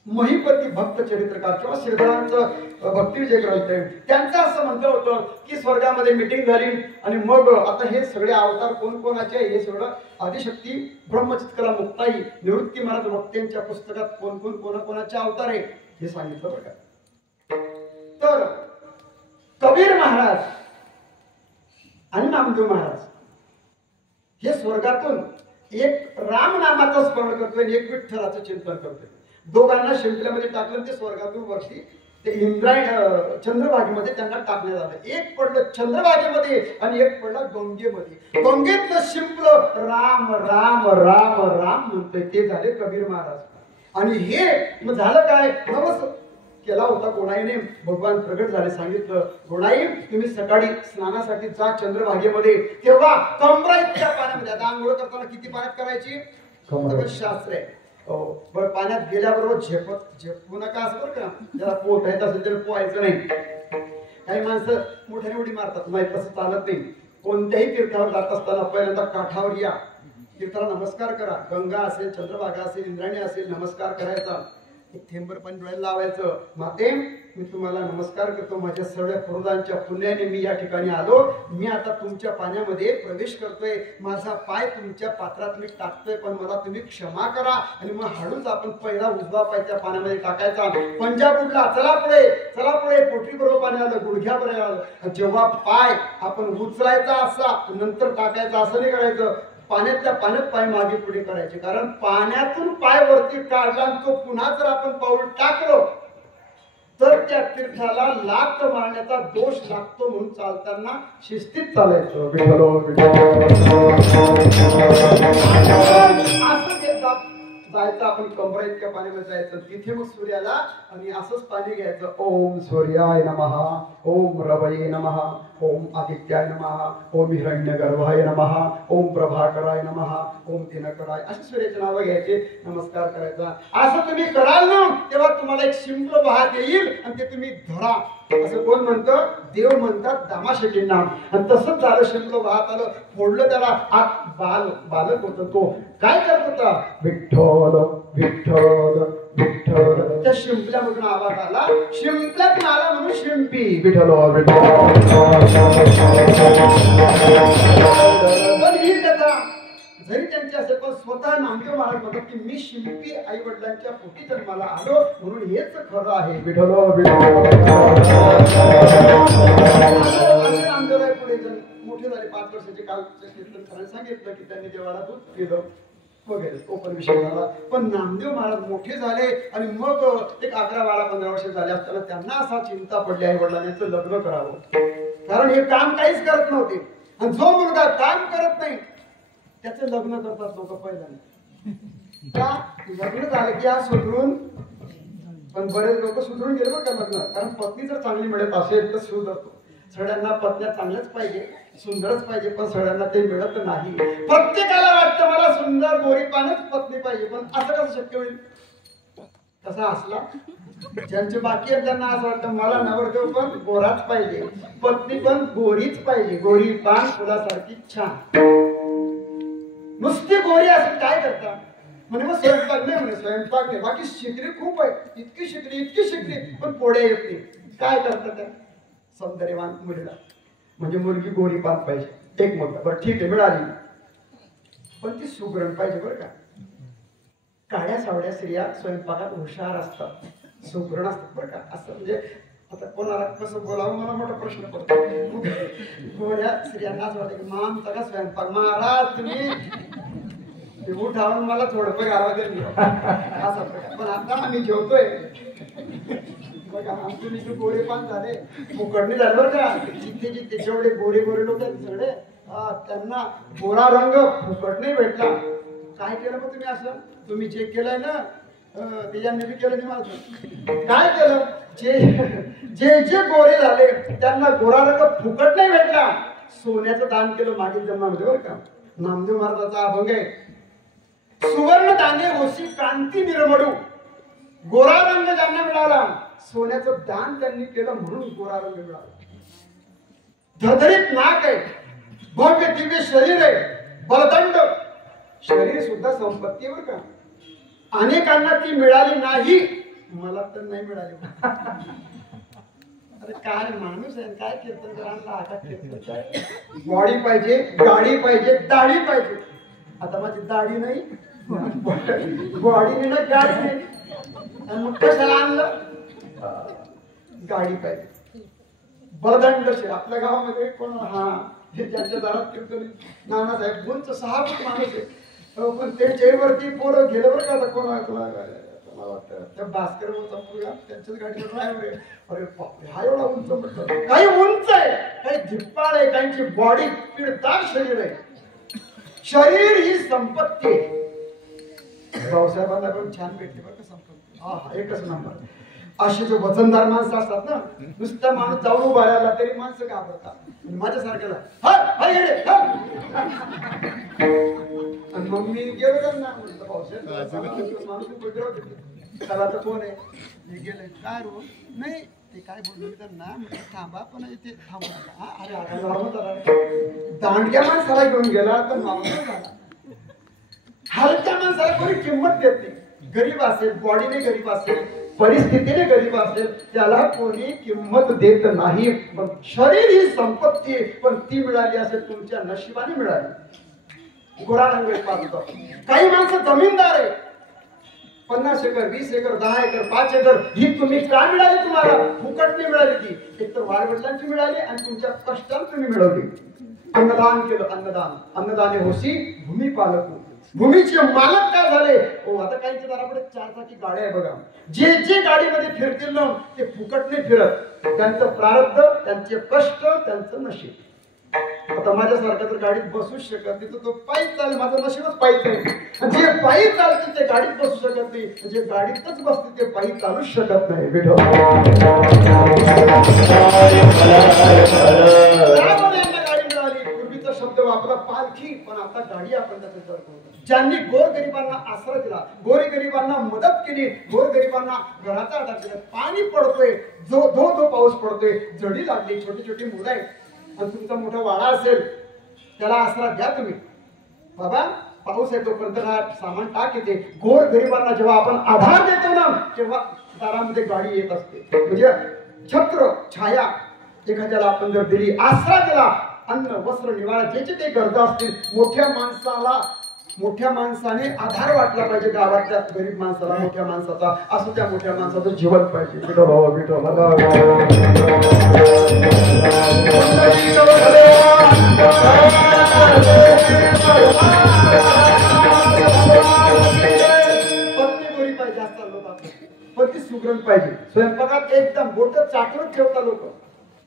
महिपती भक्त चरित्रकार किंवा श्रीधरांचं भक्तिविजय ग्रंथ आहे, त्यांचं असं म्हणलं होतं की स्वर्गामध्ये मीटिंग झाली आणि मग आता हे सगळे अवतार कोण कोणाचे, हे सगळं आदिशक्ती ब्रह्मचित्कला मुक्ताई निवृत्ती महाराज वक्त्यांच्या पुस्तकात कोण कोण कोणाचे अवतार आहे हे सांगितलं बघा. तर कबीर महाराज आणि नामदेव महाराज हे स्वर्गातून एक राम नामाचं स्मरण करतोय आणि एक विठ्ठलाचं चिंतन करतोय. दोघांना शिंपल्यामध्ये टाकलं, ते स्वर्गातून वरती ते इंद्रायण चंद्रभागेमध्ये त्यांना टाकण्यात आलं. एक पडलं चंद्रभागेमध्ये आणि एक पडलं गंगेमध्ये. गंगेतलं शिंपलं राम राम राम राम म्हणतोय, ते झाले कबीर महाराज. आणि हे मग झालं काय, नवस केला होता गोणाईने, भगवान प्रगट झाले. सांगितलं, गोणाई तुम्ही सकाळी स्नानासाठी जा चंद्रभागेमध्ये. तेव्हा कमरा इतक्या पाण्यामध्ये, आता आंघोळ करताना किती पाण्यात करायची शास्त्र आहे. बरं पाण्यात गेल्याबरोबर झेपू नका असं बरं का, ज्याला पोहायचं असेल त्याला पोहायचं नाही. काही माणसं मोठ्याने उडी मारतात, नाही तसं चालत नाही. कोणत्याही तीर्थावर जात असताना पहिल्यांदा काठावर या, तीर्थाला नमस्कार करा. गंगा असेल, चंद्रभागा असेल, इंद्रायणी असेल, नमस्कार करायचा. एक थेंबर पण डोळ्याला लावायचं. माते मी तुम्हाला नमस्कार करतो, माझ्या सर्व पूर्वजांच्या पुण्याने मी या ठिकाणी आलो. मी आता तुमच्या पाण्यामध्ये प्रवेश करतोय, माझा पाय तुमच्या पात्रात मी टाकतोय, पण मला तुम्ही क्षमा करा. आणि मग हळूच आपण पहिला उजवा पाय त्या पाण्यामध्ये टाकायचा. पंजाब उडला, चला पुढे पोटरी बरोबर पाणी आलं, गुडघ्याबरोबर आलं. जेव्हा पाय आपण उचलायचा असा नंतर टाकायचा, असं नाही करायचं. पाण्यातल्या पाण्यात पाय मागे पुढे करायचे, कारण पाण्यातून पाय वरती काढला तो पुन्हा जर आपण पाऊल टाकलो तर त्या तीर्थाला लाथ मारण्याचा दोष लागतो. म्हणून चालताना शिस्तीत चालायचं. असं जायचं आपण कमरा इतक्या पाण्यामध्ये जायचं. तिथे मग सूर्याला आणि असंच पाणी घ्यायचं. ओम सूर्याय नमः, ओम रवये नमः, ओम आदित्याय नमः, ओम हिरण्यगर्भाय नमः, ओम प्रभाकराय नमः, ओम दिनकराय, अशी सूर्याची नावं घ्यायचे, नमस्कार करायचा. असं तुम्ही कराल ना तेव्हा तुम्हाला एक शिंपलं वाहत येईल आणि ते तुम्ही धरा. असं कोण म्हणतं? देव म्हणतात दामाशेटींना. आणि तसंच झालं, शिंपलं वाहत आलं, फोडलं त्याला. आत बालक होतं, तो काय करत होता? विठ्ठल विठ्ठल विठ्ठल. त्या शिंपल्यामधून आवाज आला, शिंपल्यातून आला म्हणून शिंपी. विठ्ठल विठ्ठल. पण ही कथा जरी त्यांची असेल पण स्वतः नामदेव महाराज म्हणतात की मी शिंपी आई वडिलांच्या पोटी जन्माला आलो म्हणून हेच खरं आहे. विठोलो असे नामदेवराय पुढे मोठे झाले 5 वर्षाचे. काल कीर्तन सांगितलं की त्यांनी देवाला दूध पिलं वगैरे ओपन विषय झाला. पण नामदेव महाराज मोठे झाले आणि मग एक 11-12-15 वर्ष झाले असताना त्यांना असा चिंता पडली आई वडिलांनी लग्न करावं. कारण हे काम काहीच करत नव्हते आणि जो मुलगा काम करत नाही त्याचं लग्न करतात लोक पहिल्यांदा. लग्न झालं की आज सुधरून, पण बरेच लोक सुधरून गेले बरं का लग्न. कारण पत्नी जर चांगली मिळत असेल तर सुधरतो. सगळ्यांना पत्न्या चांगल्याच पाहिजे, सुंदरच पाहिजे, पण सगळ्यांना ते मिळत नाही. प्रत्येकाला वाटतं मला सुंदर गोरीपानच पत्नी पाहिजे, पण असं कसं शक्य होईल? तसा असला ज्यांचे बाकी आहेत त्यांना असं वाटतं मला नवरदेव पण गोराच पाहिजे, पत्नी पण गोरीच पाहिजे, गोरी पान फुलासारखी छान. नुसती गोरी असेल काय करता म्हणे मग स्वयंपाक नाही, म्हणे स्वयंपाक नाही, बाकी शिकरी खूप आहे, इतकी शिकरी पण पोळ्या येत नाही. काय करतात त्या सौंदर्यवान मुलीला? म्हणजे मुलगी गोरी पान पाहिजे. एक मुलगा बरं ठीक आहे मिळाली, पण ती सुगरण पाहिजे बरं का. काळ्या सावळ्या स्त्रिया स्वयंपाकात हुशार असतात, सुगरण असतात बरं का. असं म्हणजे आता कोणाला कसं बोलावं मला मोठा प्रश्न पडतो. गोऱ्या स्त्रियांना असं वाटतं की माम सगळा स्वयंपाक महाराज तुम्ही उठावून मला थोडंफार घालावं तरी असा प्रकार. पण आता आम्ही जेवतोय बघा आमचे मित्र गोरे पान झाले, मुकडणी झाले बरं का. जिथे जिथे जेवढे गोरे लोक आहेत सगळे त्यांना गोरा रंग फुकट नाही भेटला. काय केलं मग तुम्ही असं? तुम्ही चेक केलंय ना त्याच्याने बी केलं नाही माझं. काय केलं? जे गोरे झाले त्यांना गोरा रंग फुकट नाही भेटला, सोन्याचं दान केलं मागील जन्मामध्ये बरं का. नामदेव महाराजाचा अभंग आहे, सुवर्ण दाने होशी कांती निर्मळू, गोरा रंग ज्यांना मिळाला सोन्याचं दान त्यांनी केलं म्हणून गोरा रंग मिळाला. धडधडीत नाक आहे, भव्य दिव्य शरीर आहे, बलदंड शरीर सुद्धा संपत्ती बरं का. अनेकांना ती मिळाली नाही, मला तर नाही मिळाली. अरे काय माणूस आहे, काय कीर्तन करायला. बॉडी पाहिजे, गाडी पाहिजे, दाढी पाहिजे. आता माझी दाढी नाही, बॉडी नाही, गाडी नाही, आणि मग कशाला आणलं? गाडी पाहिजे, बलदंड शरीर. आपल्या गावामध्ये कोण हे ज्यांच्या दारात कीर्तन नानासाहेब उंच 6 फूट माणूस आहे, पण ते चेअरवरती पोरं गेलं बरं का. आता कोणा मला वाटतं त्या भास्कर मुलगा त्यांच्याच गाडीवर ड्रायव्हर आहे. अरे बापरे हा एवढा उंच म्हटलं. काही उंच आहे, काही धिप्पाळ आहे, काहींची बॉडी पिळदार शरीर आहे. शरीर ही संपत्ती आहे. भाऊसाहेबांना पण छान भेटते बरं का संपत्ती. हा एकच नंबर. असे जो वजनदार माणसं असतात ना, नुसता माणूस जाऊन उभा राहिला तरी माणसं घाबरतात. माझ्यासारख्याला आणि मग मी गेलो त्यांना म्हटलं भाऊसाहेब माणूस उपद्रव त्याला तर कोण आहे? मी गेले काय रो नाही ते काय बोललो त्यांना थांबा पण इथे थांबा. अरे दांडक्या माणसाला घेऊन गेला तर माणूस झाला. हलक्या माणसाला कोणी किंमत देत नाही. गरीब असेल, बॉडीने गरीब असेल, परिस्थितीने गरीब असेल, त्याला कोणी किंमत देत नाही. पण शरीर ही संपत्ती, पण ती मिळाली असेल तुमच्या नशिबाने मिळाली. गोरा रंग पाहतो. काही माणसं जमीनदार आहे, 50 एकर, 20 एकर, 10 एकर, 5 एकर. ही तुम्ही का मिळाली? तुम्हाला फुकट नाही मिळाली. ती एकतर वाडवडिलांची मिळाली आणि तुमच्या कष्टाने तुम्ही मिळवली. अन्नदान केलं, अन्नदाने होशी भूमी पालकू. भूमीचे मालक काय झाले? हो आता काहींच्या दारापुढे 4 चाकी गाड्या आहे बघा. जे गाडीमध्ये फिरतील ना ते फुकट नाही फिरत. त्यांचं प्रारब्ध, त्यांचे कष्ट, त्यांचं नशीब. आता माझ्यासारखा तर गाडीत बसूच शकत नाही, तो पायी चालेल. माझं नशीबच पायीच आहे. जे पायी चालते ते गाडीत बसू शकत नाही, जे गाडीतच बसते ते पायी चालूच शकत नाही. बेटो गाडी मिळाली. पूर्वीचा शब्द वापरा पालखी, पण आता गाडी आपण त्याचा विचार करतो. ज्यांनी गोरगरिबांना आसरा दिला, गोरगरिबांना मदत केली, गोरगरिबांना घराचा आधार दिला. पाणी पडतोय, जो पाऊस पडतोय, जडी लागली, छोटी छोटी मुलं आहेत आणि तुमचा मोठा वाडा असेल त्याला आसरा द्या तुम्ही. बाबा पाऊस येतो पण सामान टाक येते. गोर गरिबांना जेव्हा आपण आधार देतो ना तेव्हा दारामध्ये गाडी येत असते. म्हणजे छत्र छाया एखाद्याला आपण जर दिली, आसरा दिला, अन्न वस्त्र निवारा ज्याचे काही गरजा असतील, मोठ्या माणसाला मोठ्या माणसाने आधार वाटला पाहिजे गावातल्या गरीब माणसाला, मोठ्या माणसाचा, असं त्या मोठ्या माणसाचं जीवन पाहिजे. पत्नी गोरी पाहिजे असतात लोक, पती सुगरण पाहिजे. स्वयंपाकात एकदम बोट चाटून ठेवता लोक.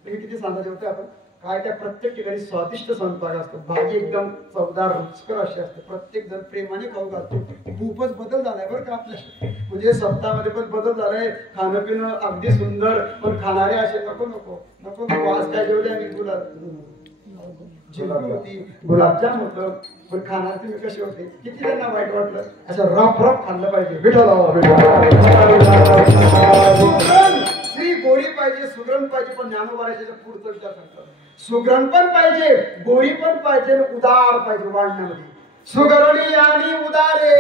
किती सांगा जेवते आपण काय, त्या प्रत्येक ठिकाणी स्वादिष्ट स्वयंपाक असतो. भाजी एकदम चवदार रुचकर अशी असते. प्रत्येक जण प्रेमाने खाऊ घालतो. खूपच बदल झालाय बरं का आपल्या, म्हणजे सप्ताहामध्ये पण बदल झालाय. खाणं पिणं अगदी सुंदर, पण खाणारे असे नको नको नको नको. आज काय जेवले आम्ही गुलाबजाम होतं, पण खाणार तुम्ही कसे होते, किती त्यांना वाईट वाटलं. असं रफ रफ खाल्लं पाहिजे. स्त्री गोरी पाहिजे, सुगरण पाहिजे, पण ज्ञानोबाच्या पुढचा विचार करतात. सुगरण पण पाहिजे, गोरी पण पाहिजे, उदार पाहिजे वाढण्यामध्ये. सुगरणी आणि उदारे,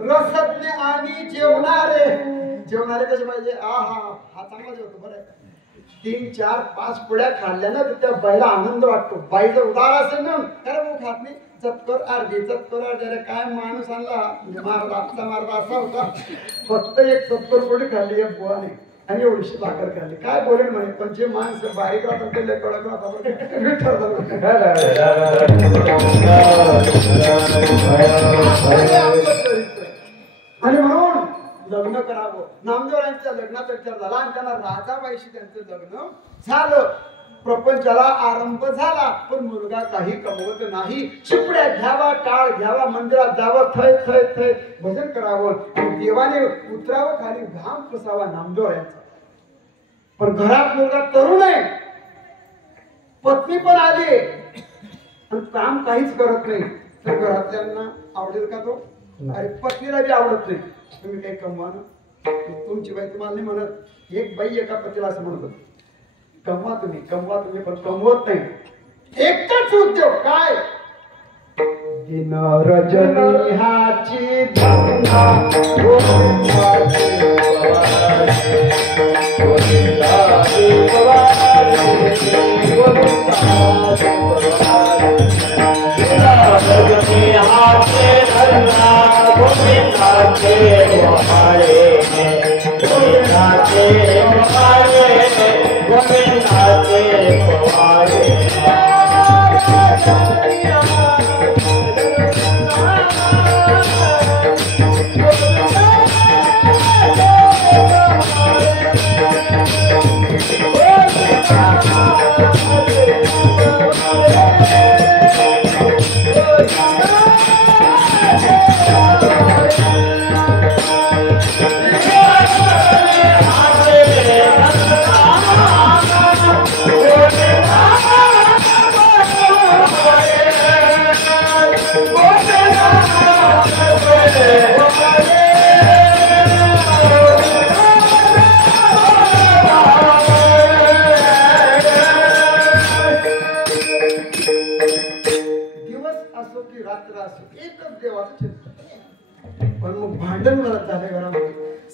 रसज्ञ आणि जेवणारे. जेवणारे कसे पाहिजे, हा चांगला जेवतो बरं. 3, 4, 5 पुड्या खाल्ल्या ना तर त्या बाईला आनंद वाटतो. बाई जर उदार असेल ना, खरं भाऊ खात नाही, चतकोर अर्धी चतकोर अर्धी. काय माणूस आणला मारला, आजचा मारला असा होता. फक्त एक चतकोर पुडी खाल्ली एक बुवाने आणि एवढीशी भाकर खाल्ली. काय बोलेल म्हणे, पण जे माणसं बारीक राहतात ते लय कडक राहतात. आणि म्हणून लग्न करावं. नामदेवरायांच्या लग्नाचा विचार झाला आणि त्यांना राजाबाईशी त्यांचं लग्न झालं. प्रपंचाला आरंभ झाला, पण मुलगा काही कमवत नाही. चिपड्या घ्यावा, टाळ घ्यावा, मंदिरात जावं, थय थय थय भजन करावं आणि देवाने उतरावं खाली, घाम पुसावा नामदेवरायांचा. पण घरात मुलगा तरुण आहे, पत्नी पण आली आणि काम काहीच करत नाही, तर घरातल्यांना आवडेल का तो? अरे पत्नीला बी आवडत नाही. तुम्ही काही कमवा ना, तुमची बाई तुम्हाला नाही म्हणत. एक बाई एका पतीला असं म्हणत, कमवा तुम्ही पण कमवत नाही. एकच उद्योग काय, दिन रजनी हाची धंदा,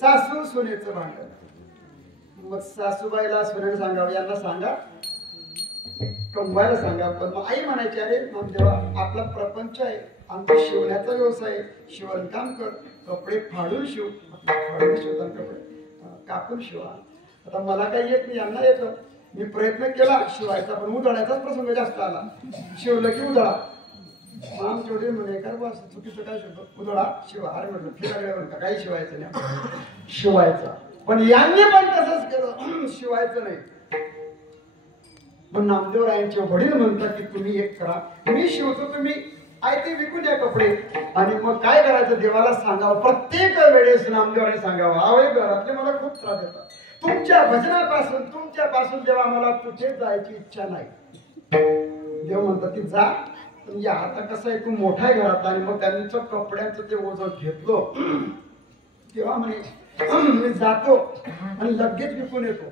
सासू सुनेचं भांडण. मग सासूबाईला सुनेला सांगावं, यांना सांगा कमवायला सांगा. पण मग आई म्हणायची, अरे नामदेवा आपला प्रपंच आहे, आमचा शिवण्याचा व्यवसाय आहे, शिवणकाम कर, कपडे फाडून शिव. फाडून शिवतात कपडे, कापून शिवा. आता मला काही येत नाही, यांना येतं. मी प्रयत्न केला शिवायचा, पण उधळायचाच प्रसंग जास्त आला. शिवलं की उधळा. आम तेवढे म्हणे कर बस, चुकीचं काय शिवतो, उधळा शिवा. अरे म्हटलं फिरागड्या म्हणता काही शिवायचं नाही, शिवायचा. पण यांनी पण तसंच केलं, शिवायचं नाही. पण नामदेवरायांचे वडील म्हणतात की तुम्ही एक करा, मी शिवतो, तुम्ही आयते विकून द्या कपडे. आणि मग काय करायचं, देवाला सांगावं. प्रत्येक वेळेस नामदेवराने सांगावं, आवय घरातले मला खूप त्रास देतात, तुमच्या भजनापासून देवा मला कुठे जायची इच्छा नाही. देव म्हणतात की जा. या आता कसं आहे, तू मोठा आहे घरात. आणि मग त्यांचं कपड्यांचं ते ओझं घेतलं. तेव्हा म्हणे मी जातो आणि लगेच विकून येतो.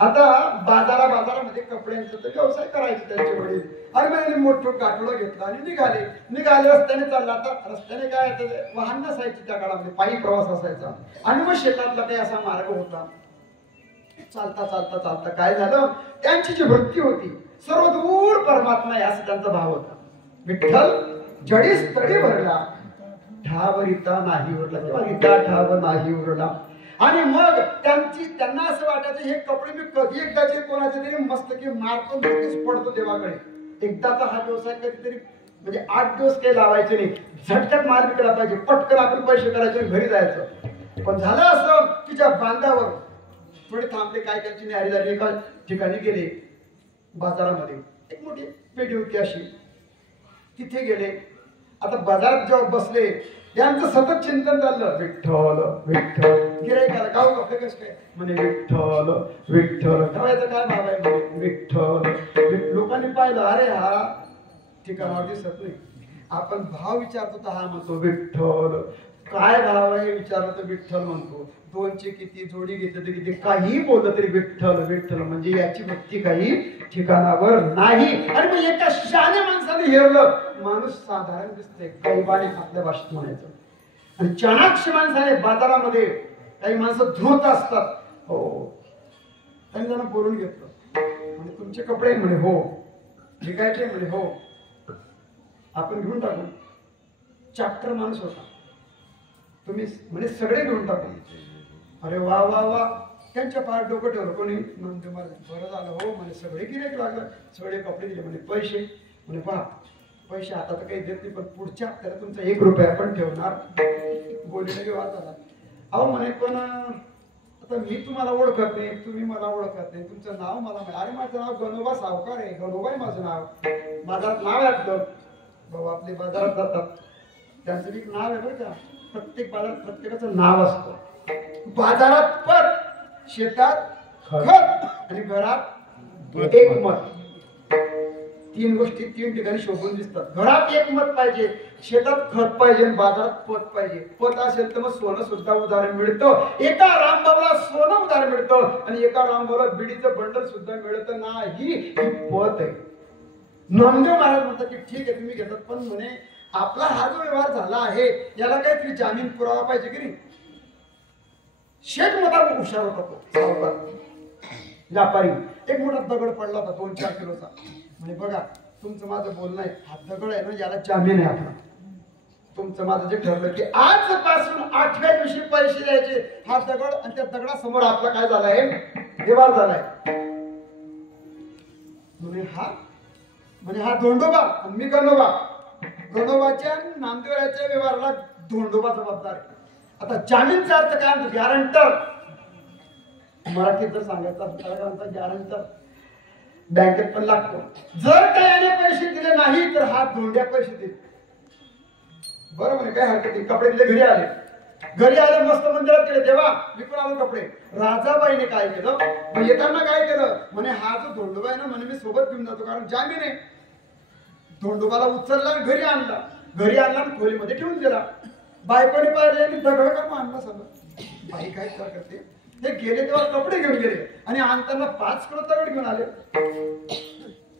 आता बाजारामध्ये कपड्यांचा तर व्यवसाय करायचे त्यांचे वडील. आणि म्हणे मोठं काटोळं घेतलं आणि निघाले रस्त्याने चालला. आता रस्त्याने काय वाहन नसायची त्या काळामध्ये, पायी प्रवास असायचा. आणि मग शेतातला काही असा मार्ग होता. चालता काय झालं, त्यांची जी भक्ती होती सर्व दूर परमात्मा आहे असं त्यांचा भाव होता. विठ्ठल जडीस तडी भरला ठावरिता नाही उरला किंवा रिता ठाव नाही उरला. आणि मग त्यांना असं वाटायचं हे कपडे मी कधी एकदाचे कोणाचे तरी मस्त की मारतो नक्कीच पडतो देवाकडे. एकदाचा हा व्यवसाय कधीतरी म्हणजे 8 दिवस काही लावायचे नाही, झटक्यात माल विकला पाहिजे, पटकन आपण पैसे करायचे घरी जायचं. पण झालं असं तिच्या बांधावर थोडे थांबले, काय त्यांची न्यारी झाली. एका ठिकाणी गेले बाजारामध्ये, एक मोठी पेटी होती अशी, तिथे गेले. आता बाजारात जेव्हा बसले यांचं सतत चिंतन चाललं, विठ्ठल विठ्ठल. गिराईकाला गाव कपडे कसं काय म्हणे विठ्ठल विठ्ठल. ठेवायचं काय भाव आहे म्हणे विठ्ठल. लोकांनी पाहिलं अरे हा ठिकाणावर दिसत नाही, आपण भाव विचारतो तर हा म्हणतो विठ्ठल. काय भाव आहे विचारलं तर विठ्ठल म्हणतो. 2चे किती, जोडी घेतलं तर किती, काही बोललं तरी विठ्ठल विठ्ठल. म्हणजे याची भक्ती काही ठिकाणावर नाही. आणि मग एका शहाण्या माणसाने हेरलं, माणूस साधारण दिसतंय कैबाने आपल्या भाषेत म्हणायचं. आणि चाणाक्ष माणसाने बाजारामध्ये काही माणसं धूत असतात, हो त्यांनी त्यांना बोलून घेतलं. म्हणजे तुमचे कपडे म्हणे हो, विकायचे म्हणे हो, आपण घेऊन टाकू. चॅप्टर माणूस होता, तुम्ही म्हणजे सगळे घेऊन टाकू. अरे वा वा वा. त्यांच्या पार डोकं ठेवलं कोणी म्हणते मला बरं झालं हो म्हणे, सगळे गिऱ्हाईक लागलं, सगळे कपडे दिले. म्हणे पैसे, म्हणे पहा पैसे आता तर काही देत नाही, पण पुढच्या हप्त्याला तुमचा 1 रुपया पण ठेवणार. बोलले की वाद झाला. अहो म्हणे पण आता मी तुम्हाला ओळखत नाही, तुम्ही मला ओळखत नाही, तुमचं नाव मला माहिती. अरे माझं नाव गणोबा सावकार आहे, गणोबा आहे माझं नाव, बाजारात नाव आहे आपलं. भाऊ आपले बाजारात जातात, त्यांचं एक नाव आहे बरं का. प्रत्येक बाजारात प्रत्येकाचं नाव असतं. बाजारात पत, शेतात खत आणि घरात एक मत. 3 गोष्टी 3 ठिकाणी शोभून दिसतात. घरात एक मत पाहिजे, शेतात खत पाहिजे आणि बाजारात पत पाहिजे. पत असेल तर मग सोनं सुद्धा उदाहरण मिळतं. एका रामभाऊला सोनं उदाहरण मिळतं आणि एका रामभाऊला बिडीचं बंडल सुद्धा मिळत नाही. ही पत आहे. नामदेव महाराज म्हणतात की ठीक आहे तुम्ही घेतात, पण म्हणे आपला हा जो व्यवहार झाला आहे याला काहीतरी जामीन पुरावा पाहिजे की नाही. शेठ मोठा हुशार होता तो सावकार व्यापारी. एक मोठा दगड पडला होता 2-4 किलोचा. म्हणजे बघा तुमचं माझं बोलणं आहे, हा दगड आहे ना याला जामीन आहे आपला. तुमचं माझं जे ठरलं की आजपासून 8व्या दिवशी पैसे द्यायचे, हा दगड आणि त्या दगडासमोर आपला काय झालाय व्यवहार झालाय. म्हणजे हा धोंडोबा आणि मी गणोबा. गणोबाच्या नामदेवराच्या व्यवहाराला धोंडोबा जबाबदार आहे. आता जामीनचा अर्थ काय म्हणतो, गॅरंटर. मराठीत जर सांगायचं असं गॅरंटर बँकेत पण लागतो. जर त्याने पैसे दिले नाही तर हा धोंड्या पैसे देईल. बरोबर आहे, काय हरकत नाही. कपडे दिले, घरी आले मस्त मंदिरात गेले, तेव्हा विकून आलो कपडे. राजाबाईने काय केलं, येताना काय केलं म्हणे हा जो धोंडोबा आहे ना म्हणे मी सोबत घेऊन जातो कारण जामीन आहे. धोंडोबाला उचलला आणि घरी आणला आणि खोलीमध्ये ठेवून दिला. बायकोने पाहिले आणि दगड का आणला सगळं. बाई काय करते, ते गेले तेव्हा कपडे घेऊन गेले आणि आणताना 5 किलो दगड घेऊन आले.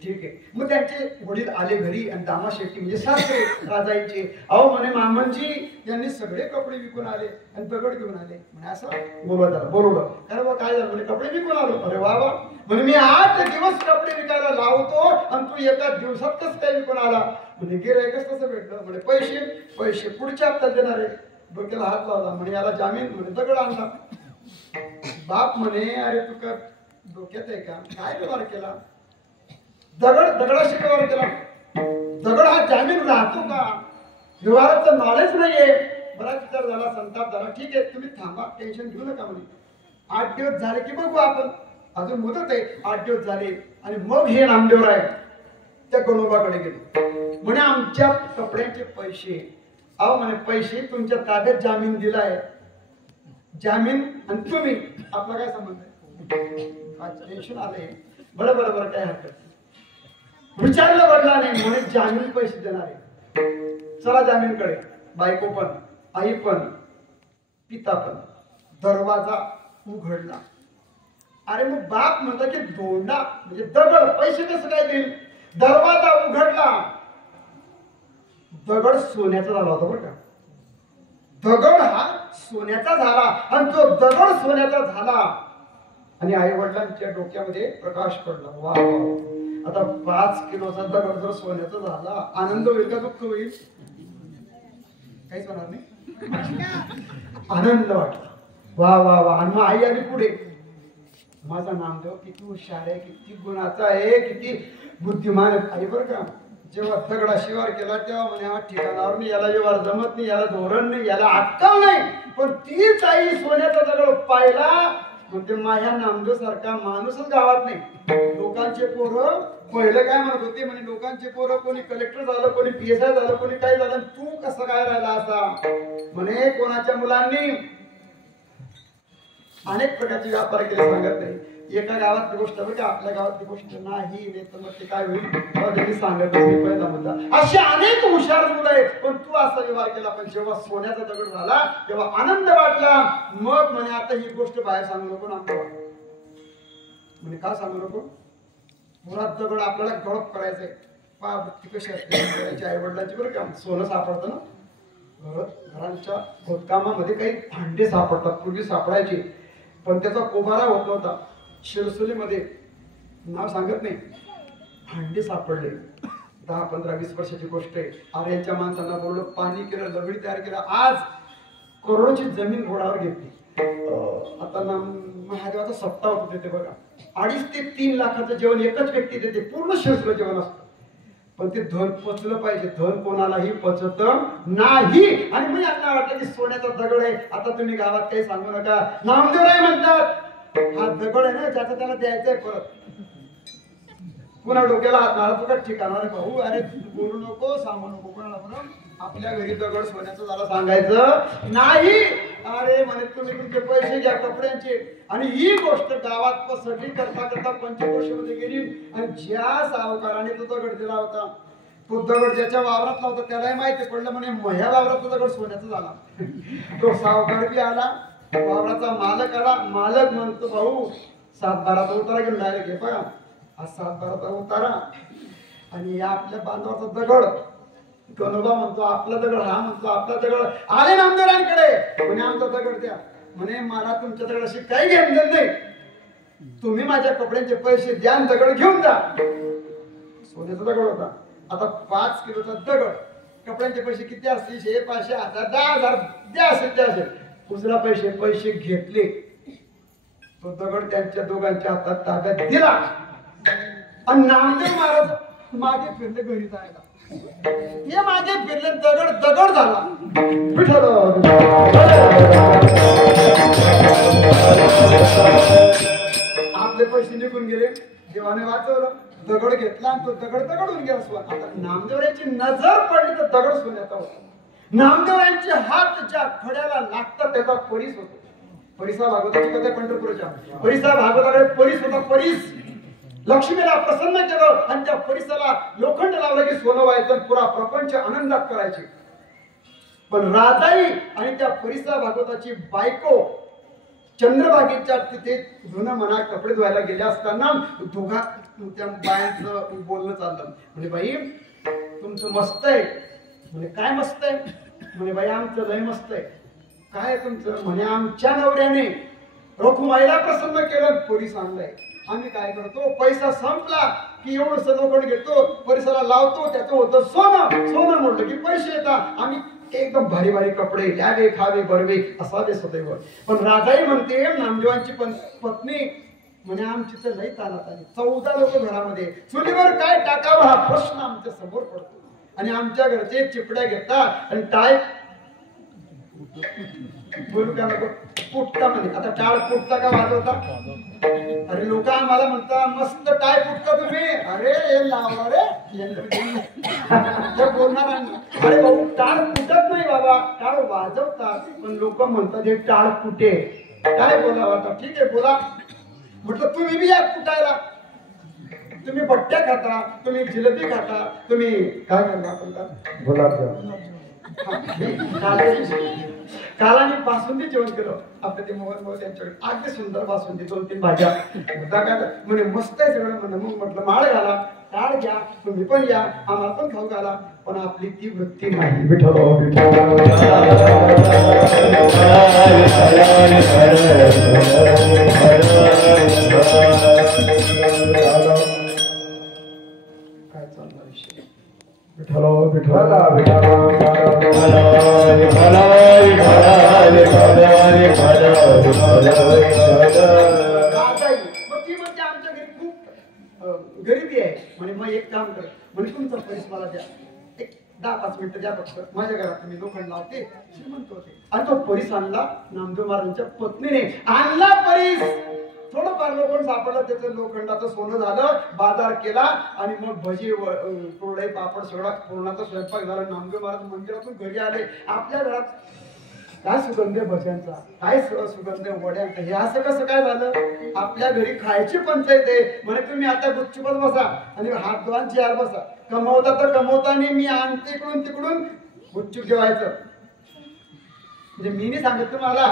ठीक आहे. मग त्यांचे वडील आले घरी आणि दामा शेट्टी म्हणजे सासरे राजाईचे, अहो म्हणे मामनजी यांनी सगळे कपडे विकून आले आणि दगड घेऊन आले. म्हणे असं बोलवत आलं, बोलवलं. अरे बा काय झालं, म्हणे कपडे विकून आलो. अरे वा वा. म्हणे मी 8 दिवस कपडे विकायला लावतो आणि तू एका दिवसात कसं काय विकून आला. म्हणजे गिऱ्हाईकच कसं भेटलं. म्हणजे पैसे पुढच्या हप्त्यात देणार आहे. डोक्याला हात लावला, म्हणे याला जामीन, म्हणे दगड आणला. बाप म्हणे अरे तू का डोक्यात आहे का, काय व्यवहार केला, दगडाशी व्यवहार केला, दगड हा जामीन राहतो का, व्यवहाराचं नॉलेज नाहीये. बराच विचार झाला, संताप झाला. ठीक आहे तुम्ही थांबा, टेन्शन घेऊ नका म्हणे. 8 दिवस झाले की बघू आपण, अजून मुदत आहे. 8 दिवस झाले आणि मग हे नामदेवराय त्या गणोबाकडे गेले. म्हणे आमच्या कपड्यांचे पैसे, अहो म्हणे पैसे तुमच्या ताब्यात जामीन दिलाय, जामीन आणि तुम्ही आपला काय संबंध आहे. टेन्शन आले. बरं काय हरकत. विचारलं वडिलांनी, म्हणे जामीन पैसे देणार आहे, चला जामीनकडे. बायको पण, आई पण, पिता पण. दरवाजा उघडला. अरे मग बाप म्हणतो की धोंडा म्हणजे दगड, पैसे कसं काय देईल. दरवाजा उघडला, दगड सोन्याचा झाला होता बरं का. दगड हा सोन्याचा झाला आणि तो दगड सोन्याचा झाला आणि आई वडिलांच्या डोक्यामध्ये प्रकाश पडला. वा आता 5 किलोचा दगड जर सोन्याचा झाला, आनंद होईल का दुःख होईल? काहीच होणार नाही, आनंद वाटला. वा वा वा. आणि मग आई आली पुढे, माझा नामदेव किती हुशार आहे, किती गुणाचा आहे, किती बुद्धिमान आहे बरं का. जेव्हा दगडा शिवार केला तेव्हा म्हणे हा ठिकाणावर नाही, याला व्यवहार जमत नाही, याला धोरण नाही, याला अक्कल नाही. पण तीच आई सोन्याचा दगड पाहिला म्हणजे माझ्या नामदेव सारखा माणूसच गावात नाही. लोकांचे पोरं पहिलं काय म्हणत होते, म्हणे लोकांचे पोरं कोणी कलेक्टर झालं, कोणी PSI झालं, कोणी काय झालं, तू कसं काय राहिला असा. म्हणे कोणाच्या मुलांनी अनेक प्रकारचे व्यापार केले सांगत नाही. एका गावातली गोष्ट बरं का, आपल्या गावातली गोष्ट नाही तर मग ते काय होईल त्यांनी सांगत नाही. पहिला मुद्दा, असे अनेक हुशार मुलं आहेत, पण तू असा व्यवहार केला. पण जेव्हा सोन्याचा दगड झाला तेव्हा आनंद वाटला. मग म्हणे आता ही गोष्ट बाहेर सांगू नको ना. म्हणे का सांगू नको, मुळात दगड आपल्याला गळप करायचंय. पा वृत्ती कशी असते आई वडिलांची बरं का. सोनं सापडतं ना घरांच्या खोदकामामध्ये, काही भांडे सापडतात, पूर्वी सापडायचे पण त्याचा कोबारा होत नव्हता. शिरसोलीमध्ये नाव सांगत नाही, भांडे सापडले. 10, 15, 20 वर्षाची गोष्ट आहे. आर्यांच्या माणसांना बोललं, पाणी केलं, दगडी तयार केला. आज करोडोची जमीन घोडावर घेतली. आता ना महादेवाचा सप्ताह होतो तिथे बघा, 2.5 ते 3 लाखाचं जेवण एकच व्यक्ती देते, पूर्ण शिरसोलं जेवण असतं. पण ते धन पचलं पाहिजे, धन कोणालाही पचत नाही. आणि मी यांना वाटलं की सोन्याचा दगड आहे, आता तुम्ही गावात काही सांगू नका. नामदेवराय म्हणतात हा दगड आहे ना, ज्याचा त्याला द्यायचंय परत. पुन्हा डोक्याला हात मारा, तुका ठिकाणार भाऊ, अरे बोलू नको, सांगू नको कोणाला. म्हणून आपल्या घरी दगड सोन्याचं झालं सांगायचं नाही. अरे म्हणे तुम्ही तुमचे पैसे घ्या कपड्यांचे. आणि ही गोष्ट गावात पसरली करता करता पंचकोशमध्ये गेली. आणि ज्या सावकाराने तो दगड दिला होता, तो दगड ज्याच्या वावरातला होता त्यालाही माहिती पडलं, म्हणे माझ्या वावरात दगड सोन्याचा झाला. तो सावकार बी आला, वावराचा मालक आला. मालक म्हणतो भाऊ 7-12चा उतारा घेऊन डायरेक्ट घे बघा, हा 7-12चा उतारा आणि या आपल्या बांधावरचा दगड. गणोबा म्हणतो आपला दगड, हा म्हणतो आपला दगड. आले नामदेवरांकडे, म्हणे आमचा दगड द्या. म्हणे मला तुमच्या दगडाशी काही घेणं नाही, तुम्ही माझ्या कपड्यांचे पैसे द्या, दगड घेऊन जा. सोन्याचा दगड होता. आता 5 किलोचा दगड, कपड्यांचे पैसे किती असतील, 100, 500, 1000, 10,000 द्या असेल त्या असेल. उजरा पैसे घेतले, तो दगड त्यांच्या दोघांच्या हातात ताब्यात दिला. आणि नामदेव महाराज मागे फिरले घरी जायला. हे मागे फिरले, दगड झाला. विठ्ठल आपले पैसे निघून गेले, देवाने वाचवलं. दगड घेतला आणि तो दगड होऊन गेला सोन. आता नामदेवरांची नजर पडली तर दगड सोन्याचा होता. नामदेवरांचे हात ज्या खड्याला लागतात त्याचा परीस होतो. परिसा भागवताची कथा पंढरपूरच्या. परिसा भागवताकडे परीस होता. परीस लक्ष्मीला प्रसन्न केलं आणि त्या परिसाला लोखंड लावलं की सोनं व्हायचं, पुरा प्रपंच आनंदात करायचे. पण राजाई आणि त्या परिसा भागवताची बायको चंद्रभागेच्या तिथे धुणं म्हणा कपडे धुवायला गेले असताना दोघा त्या बायांचं बोलणं चाललं. म्हणजे बाई तुमचं मस्त आहे. म्हणे काय मस्त आहे? म्हणे बाई आमचं लय मस्त आहे. काय तुमचं? म्हणे आमच्या नवऱ्याने रखुमाईला प्रसन्न केलं, पोलीस आणलाय. आम्ही काय करतो, पैसा संपला की एवढंच लोखंड घेतो, परिसराला लावतो, त्याचं होतं सोनं. सोनं म्हटलं की पैसे येतात. आम्ही एकदम भारी भारी कपडे द्यावे, खावे, बरवे असावे सदैव. पण राजाई म्हणते नामदेवांची पत्नी म्हणे आमची तर लई तानात आली. 14 लोक घरामध्ये, चुलीवर काय टाकावं हा प्रश्न आमच्या समोर पडतो. आणि आमच्या घरचे चिपड्या घेतात आणि टाय बोलू का नको पुटता म्हणे. आता टाळ पुटता का वाजवता? अरे लोक आम्हाला म्हणता मस्त टाय पुटता तुम्ही. अरे हे लावला रे बोलणार. अरे भाऊ टाळ फुटत नाही बाबा, टाळ वाजवतात. पण लोक म्हणतात हे टाळ फुटे. काय बोलावं आता? ठीक आहे बोला. म्हटलं तुम्ही बी या फुटायला. तुम्ही बट्ट्या खाता, तुम्ही जिलेबी खाता, तुम्ही काय करता आपण का गुलाबजाम काल आणि बासुंदी जेवण केलं आपल्या ते मोहन त्यांच्याकडे. अगदी सुंदर बासुंदी, 2-3 भाज्या म्हणे मस्त आहे सगळं. म्हणून मग म्हटलं माळ घाला, टाळ घ्या, तुम्ही पण या, आम्हाला पण खाऊ घाला. पण आपली ती वृत्ती नाही. राजाई मग ती म्हणते आमच्या घरी खूप गरिबी आहे म्हणे मग एक काम कर म्हणे तुमचा परिस मला द्या एक 10-5 मिनिटं द्या फक्त माझ्या घरात मी लोखंड लावते श्रीमंत होते आणि तो परिस आणला नामदेव महाराजांच्या पत्नीने आणला परिस थोडंफार लोखंड सापडलं त्याचं लोखंडाचं सोनं झालं बाजार केला आणि मग भजी कुरडई पापड सगळा पूर्णाचा स्वयंपाक झाला नामदेव महाराज मंदिरातून घरी आले आपल्या घरात काय सुगंध भज्यांचा काय सुगंध वड्यांचा हे असं कसं काय झालं आपल्या घरी खायची पंचायत आहे म्हणे तुम्ही आता गुपचुपच बसा आणि हात धुवान चेअर बसा कमवता तर कमवताना मी आणते इकडून तिकडून गुपचूप जेवायचं म्हणजे मी नाही सांगत तुम्हाला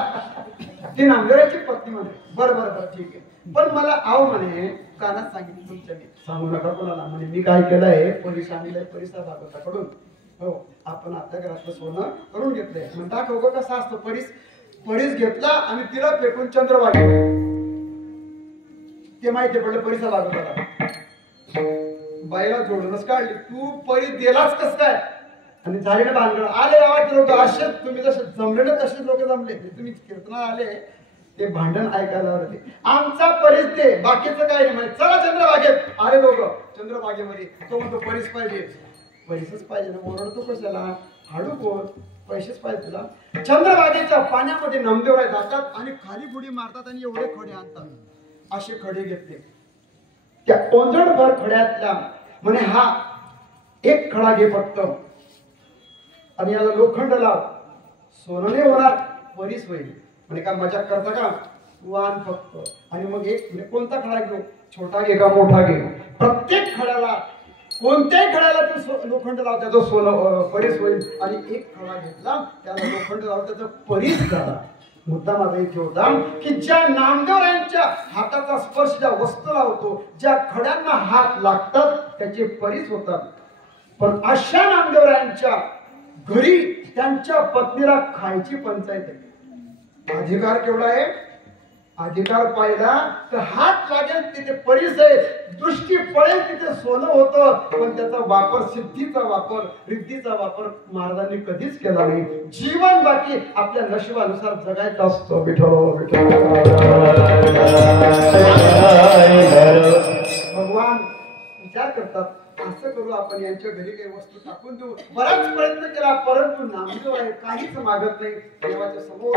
ती नामदेवाची पत्नी म्हणे बरं ठीक आहे पण मला आव म्हणे कानात सांगितलं तुमच्या मी सांगू नका कोणाला म्हणे मी काय केलंय पोलीस आणलंय पोलिसा भागवताकडून हो आपण आपल्या घरातलं सोनं करून घेतलंय म्हणता बघ कसा असतो परीस घेतला आणि तिला फेकून चंद्रभागी ते माहिती पडलं परिसा भागवताला बाईला जोडूनच काढली तू परीस दिलाच कस काय आणि झालेलं भानगड आले आवाज लोक असेच तुम्ही जसे जमले ना तसेच लोक जमले तुम्ही कीर्तनाला आले ते भांडण ऐकायला होते आमचा परीस दे बाकीचं काय नाही म्हणजे चला चंद्रभागेत आले लोक चंद्रभागेमध्ये तो म्हणतो परीस पाहिजे पैसेच पाहिजे ना ओरडतो कशाला हाडू कोण पैसेच पाहिजे तुला चंद्रभागेच्या पाण्यामध्ये नामदेवराय जातात आणि खाली बुडी मारतात आणि एवढे खडे आणतात असे खडे घेतले त्या ओंजळभर खड्यातल्या म्हणे हा एक खडा घे फक्त आणि याला लोखंड लाव सोनं नाही होणार परीस होईल म्हणे का मजाक करता का वान फक्त आणि मग एक म्हणजे कोणता खडा घेऊ छोटा घे का मोठा घे प्रत्येक खड्याला कोणत्याही खड्याला तू लोखंड लाव त्याचं सोनं परीस होईल आणि एक खडा घेतला त्याला लोखंड लाव त्याचा परीस झाला मुद्दा माझा इथे होता की ज्या नामदेवरायांच्या हाताचा स्पर्श ज्या वस्तूला होतो ज्या खड्यांना हात लागतात त्याचे परीस होतात पण अशा नामदेवरायांच्या घरी त्यांच्या पत्नीला खायची पंचायत आहे अधिकार केवढा आहे अधिकार पाहिला तर हात लागेल तिथे परीस आहे दृष्टी पडेल तिथे सोनं होतं पण त्याचा वापर सिद्धीचा वापर रिद्धीचा वापर महाराजांनी कधीच केला नाही जीवन बाकी आपल्या नशिबानुसार जगायचं असतो भगवान विचार करतात असं करू आपण यांच्या घरी काही वस्तू टाकून देऊ बराच प्रयत्न केला परंतु नामदेव आहे काहीच मागत नाही देवाच्या समोर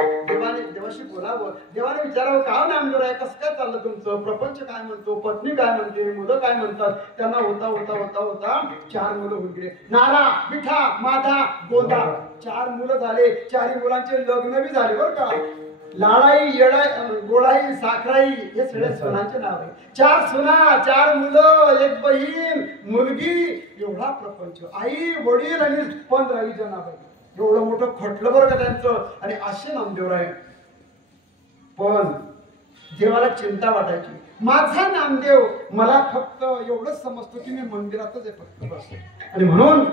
देवाशी बोलावं देवाने विचारावं का नामदेव आहे कसं काय चाललं तुमचं प्रपंच काय म्हणतो पत्नी काय म्हणते मुलं काय म्हणतात त्यांना होता 4 मुलं होऊन गेले नारा विठा माधा गोंदा 4 मुलं झाले 4 मुलांचे लग्न बी झाले बरं का लाडाई येडाई गोळाई साखराई हे सगळे सुनांचे नाव आहे 4 सुना 4 मुलं 1 बहीण मुलगी एवढा प्रपंच आई वडील आणि 15-20 जण आहे एवढं मोठं खटलं बरं का त्यांचं आणि असे नामदेवराय पण देवाला चिंता वाटायची माझा नामदेव मला फक्त एवढंच समजतो की मी मंदिरातच आहे फक्त बस आणि म्हणून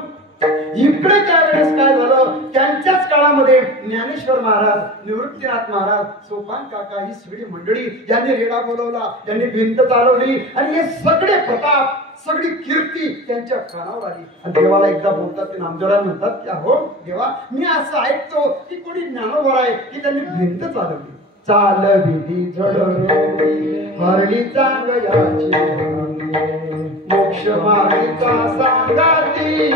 इकडे त्यावेळेस काय झालं त्यांच्याच काळामध्ये ज्ञानेश्वर महाराज निवृत्तीनाथ महाराज सोपान काका ही सगळी मंडळी यांनी रेडा बोलवला यांनी भिंत चालवली आणि हे सगळे प्रताप सगळी कीर्ती त्यांच्या कानावर आली आणि देवाला एकदा बोलतात ते नामदेवराय म्हणतात की अहो देवा मी असं ऐकतो की कोणी ज्ञानोबा आहे की त्यांनी भिंत चालवली चालविली झडवली हरली चांगयाची मोक्ष मार्गिका सांगाती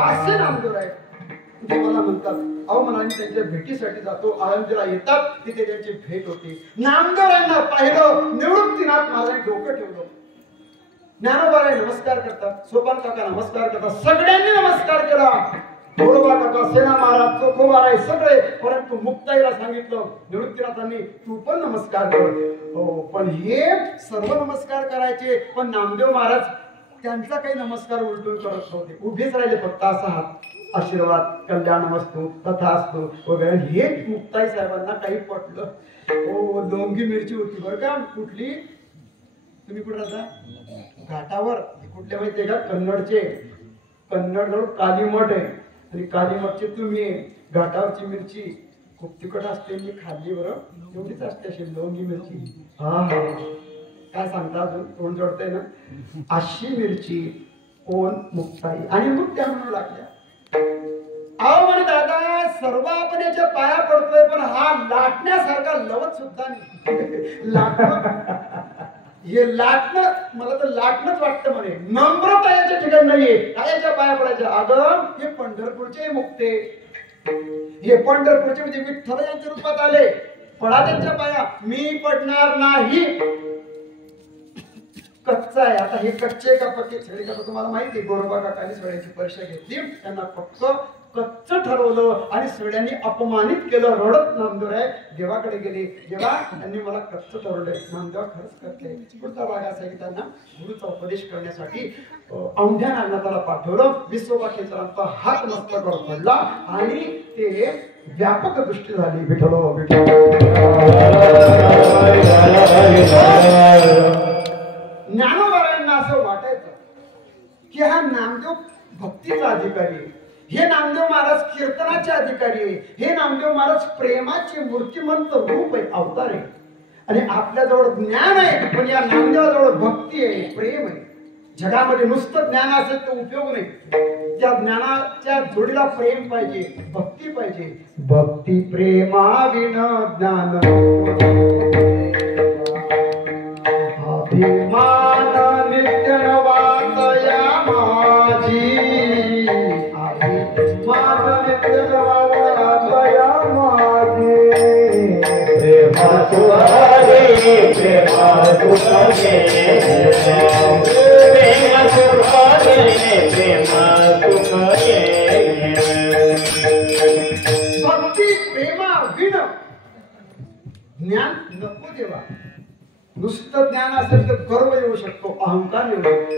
असे नामदेवराय देवाला म्हणतात अहो मला त्यांच्या भेटीसाठी जातो आळंदीला येतात तिथे त्यांची भेट होते नामदेवरायांना पाहिलं निवृत्तीनाथ महाराजांनी डोकं ठेवलं ज्ञानोबाराय नमस्कार करतात सोपान काका नमस्कार करतात सगळ्यांनी नमस्कार केला गोडोबा काका सेना महाराज चोखोबाराय सगळे परंतु मुक्ताईला सांगितलं निवृत्तीनाथांनी तू पण नमस्कार कर हो पण हे सर्व नमस्कार करायचे पण नामदेव महाराज त्यांचा काही नमस्कार उलटून करत होते उभेच राहिले फक्त असा हात आशीर्वाद कल्याणमस्तु तथास्तु वगैरे हे मुक्ताई साहेबांना काही पटलं ओ लोंगी मिरची होती बरं का कुठली तुम्ही कुठे राहता घाटावर कुठल्या माहितीये का कन्नडचे कन्नड जवळ कालीमठ आहे आणि कालीमठचे तुम्ही घाटावरची मिरची खूप तिखट असते मी खाल्ली बरं एवढीच असते अशी लोंगी मिरची हा काय सांगता अजून तोंड जोडतंय ना अशी मिरची कोण मुक्ताई आणि मग त्या म्हणू लागल्या अहो म्हणे दादा सर्व आपण याच्या पाया पडतोय, पण हा लाटण्यासारखा लवत सुद्धा नाही. हे लाटणं, मला तर लाटणंच वाटतं म्हणे. नम्रता याच्या ठिकाणी नाहीये. काय याच्या पाया पडायचं? अगं हे पंढरपूरचे मुक्ते, हे पंढरपूरचे म्हणजे विठ्ठल यांच्या रूपात आले. पडा त्यांच्या पाया. मी पडणार नाही. कच्चा आहे. आता हे कच्चे का पक्के सगळे का तुम्हाला माहिती आहे. गोरोबा काकांनी सगळ्यांची परीक्षा घेतली, त्यांना फक्त कच्च ठरवलं आणि सगळ्यांनी अपमानित केलं. रडत नामदेवराय देवाकडे गेले. देवा त्यांनी मला कच्च ठरवलंय. नामदेव खरंच करते. पुढचा भाग असा आहे की त्यांना गुरुचा उपदेश करण्यासाठी औंढ्या नागनाथाला पाठवलं. विसोबा केसरांचा हात मस्तकावर पडला आणि ते व्यापक दृष्टी झाली. विठ्ठलो विठ्ठल. ज्ञानोबारायांना असं वाटायचं की हा नामदेव भक्तीचा अधिकारी आहे, हे नामदेव महाराज कीर्तनाचे अधिकारी आहे, हे नामदेव महाराज प्रेमाचे मूर्तिमंत रूप आहे, अवतार आहे. आणि आपल्याजवळ ज्ञान आहे, पण या नामदेवाजवळ भक्ती आहे, प्रेम आहे. जगामध्ये नुसतं ज्ञान असेल तर उपयोग नाही. त्या ज्ञानाच्या जोडीला प्रेम पाहिजे, भक्ती पाहिजे. भक्ती प्रेमाविन ज्ञान अभिमान नित्य नवातया माझी. अभिमान नित्य नवातया माझी. प्रेमा सुहारे प्रेमा सुहारे प्रेमा सुहारे प्रेमा सुहारे. भक्ती प्रेमा विन ज्ञान नको देवा. नुसतं ज्ञान असेल तर गर्व येऊ शकतो, अहंकार येऊ शकतो.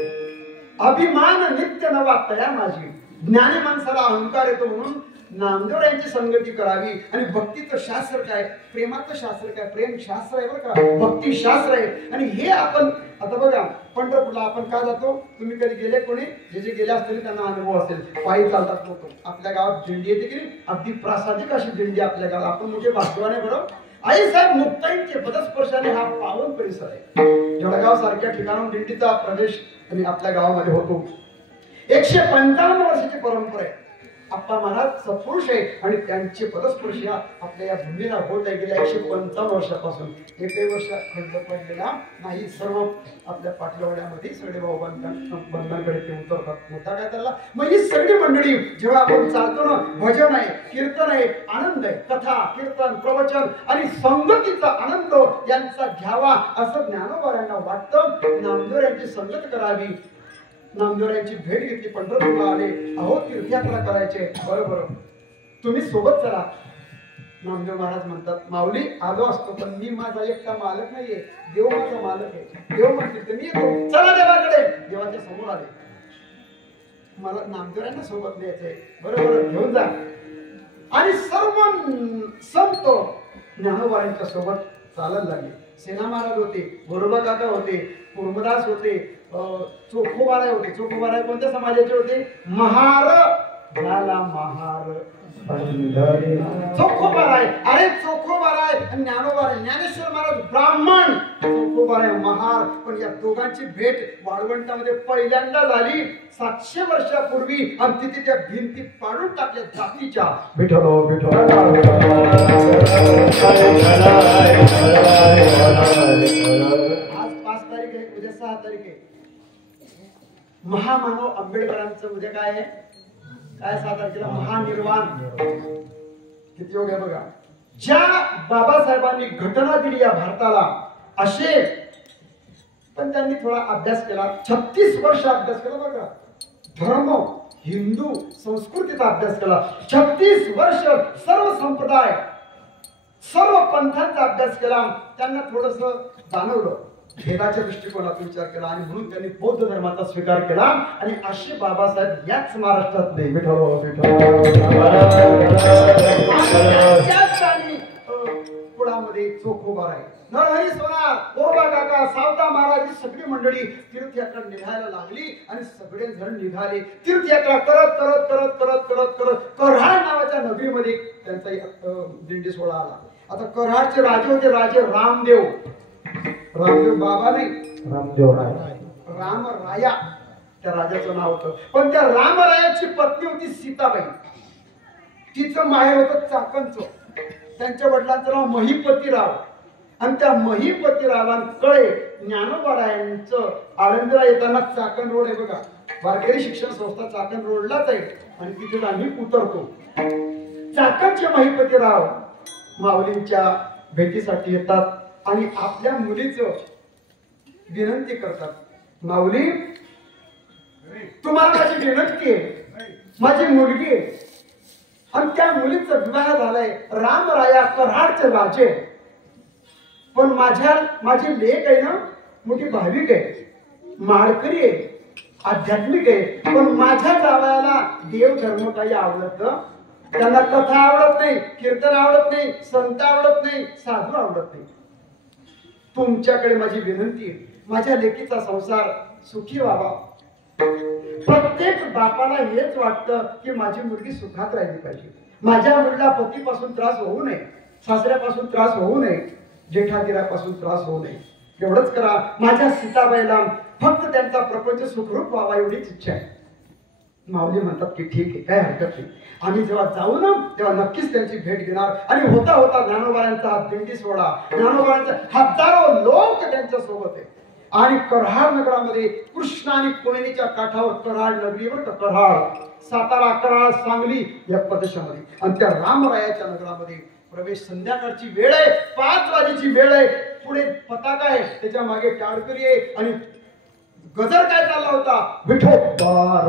अभिमान नित्य नवा तया माझी. ज्ञानी माणसाला अहंकार येतो, म्हणून नामदेव यांची संगती करावी. आणि भक्तीचं शास्त्र काय, प्रेमाचं शास्त्र काय? प्रेम शास्त्र आहे बरं का, भक्ती शास्त्र आहे. आणि हे आपण आता बघा पंढरपूरला आपण का जातो? तुम्ही कधी गेले? कोणी जे गेले असतील त्यांना अनुभव असेल. पायी चालतात लोक. आपल्या गावात दिंडी येते की अगदी प्रासादिक अशी दिंडी आपल्या गावात. आपण मोठे भाग्यवान बरोबर. आई साहेब मुक्ताईंचे पदस्पर्शाने हा पावन परिसर आहे. जळगाव सारख्या ठिकाणाहून दिंडीचा प्रवेश आणि आपल्या गावामध्ये होतो. 155 वर्षाची परंपरा आहे. आप्पा महाराज सत्पुरुष आहे आणि त्यांचे पदस्पर्श आपल्या या भूमीला होत आहे गेल्या 155 वर्षापासून. एकही वर्ष खंड पडलेला नाही. सर्व आपल्या पाठलावड्यामध्ये सगळे भाऊ बंधांकडे ते उतरतात. मोठा काय त्याला. मग ही सगळी मंडळी जेव्हा आपण चालतो ना, भजन आहे, कीर्तन आहे, आनंद आहे, कथा कीर्तन प्रवचन आणि संगतीचा आनंद यांचा घ्यावा असं ज्ञानोबारायांना वाटतं. नामदेव यांची संगत करावी. नामदेव यांची भेट घेतली. पंढरपूरला आले. अहो तीर्थयात्रा करायचे. बरोबर तुम्ही सोबत चला. नामदेव महाराज म्हणतात, माऊली आलो असतो पण मी माझा एकटा मालक नाहीये, देव माझा मालक आहे. देव म्हणते तर मी येतो. चला देवाकडे. देवाच्या समोर आले. मला नामदेवांना सोबत न्यायचंय. बरोबर घेऊन जा. आणि सर्व संत ज्ञानोबारांच्या सोबत चालत लागले. सेना महाराज होते, गोरोबा काका होते, कुर्मदास होते, चोखोबाराय होते. चोखोबाराय कोणत्या समाजाचे होते? महार झाला महार चोखोबाराय. अरे चोखोबाराय आणि ज्ञानोबाराय. ज्ञानेश्वर महाराज ब्राह्मण, चोखोबाराय महार. पण या दोघांची भेट वाळवंटामध्ये पहिल्यांदा झाली 700 वर्षापूर्वी. आणि तिथे त्या भिंती पाडून टाकल्या जातीच्या. विठ्ठलो विठ्ठल. आज 5 तारीख आहे, उद्या 6 तारीख आहे. महामानव आंबेडकरांचं उद्या काय आहे? काय 6 तारखेला महानिर्वाण. किती योग आहे बघा. ज्या बाबासाहेबांनी घटना दिली या भारताला असे, पण त्यांनी थोडा अभ्यास केला. 36 वर्ष अभ्यास केला बघा. धर्म हिंदू संस्कृतीचा अभ्यास केला. 36 वर्ष सर्व संप्रदाय सर्व पंथांचा अभ्यास केला. त्यांना थोडस जाणवलं, भेदाच्या दृष्टिकोनातून विचार केला आणि म्हणून त्यांनी बौद्ध धर्माचा स्वीकार केला. आणि असे बाबासाहेब याच महाराष्ट्रातले पुढामध्ये चोखोबाराय, नरहरी सोनार, गोरोबा काका, सावता महाराज ही सगळी मंडळी तीर्थयात्रा निघायला लागली. आणि सगळे जण निघाले. तीर्थयात्रा करत करत करत करत करत करत कराड नावाच्या नगरीमध्ये त्यांचा दिंडी सोहळा आला. आता कराडचे राजे होते, राजे रामदेव. रामदेव बाबा नाही, रामदेव राय. राम राया त्या राजाचं नाव होतं. पण त्या रामरायाची पत्नी होती सीताबाई. तिचं माहेर होतं चाकणचं. त्यांच्या वडिलांचं नाव महिपतीराव. आणि त्या महिपतीरावांकडे ज्ञानोबारायांचं आळंदीला येताना चाकण रोड आहे बघा, वारकरी शिक्षण संस्था चाकण रोडलाच आहे. आणि तिथे आम्ही उतरतो. चाकणचे महिपतीराव माऊलींच्या भेटीसाठी येतात आणि आपल्या मुलीचं विनंती करतात. माऊली, तुम्हाला माझी विनंती आहे, माझी मुलगी आहे आणि त्या मुलीचा विवाह झालाय रामराया कराडचे राजे. पण माझी लेक आहे ना मोठी भाविक आहे, माळकरी आहे, आध्यात्मिक आहे. पण माझ्या जावयाला देव धर्म काही आवडत, त्यांना कथा आवडत नाही, कीर्तन आवडत नाही, संत आवडत नाही, साधू आवडत नाही. तुमच्याकडे माझी विनंती आहे, माझ्या लेकीचा संसार सुखी व्हावा. प्रत्येक बापाला हेच वाटतं की माझी मुलगी सुखात राहिली पाहिजे, माझ्या मुलीला पतीपासून त्रास होऊ नये, सासऱ्यापासून त्रास होऊ नये, जेठादिरापासून त्रास होऊ नये. एवढंच करा. माझ्या सीताबाईला फक्त त्यांचा प्रपंच सुखरूप व्हावा एवढीच इच्छा आहे. माऊली म्हणतात की ठीक आहे, काय हरकत नाही. आम्ही जेव्हा जाऊ ना तेव्हा नक्कीच त्यांची भेट घेणार. आणि होता होता ज्ञानोबारांचा हा दिंडी सोहळा, ज्ञानोबारांचा हजारो लोक त्यांच्या सोबत आहे. आणि कराड नगरामध्ये कृष्णा आणि कोयनेच्या काठावर कराड नगरीवर कराड, सातारा, कराड, सांगली या प्रदेशामध्ये. आणि त्या रामरायाच्या नगरामध्ये प्रवेश संध्याकाळची वेळ आहे, 5 वाजेची वेळ आहे. पुढे पताका आहे, त्याच्या मागे टाळकरी आहे आणि गजर काय चालला होता, विठोबा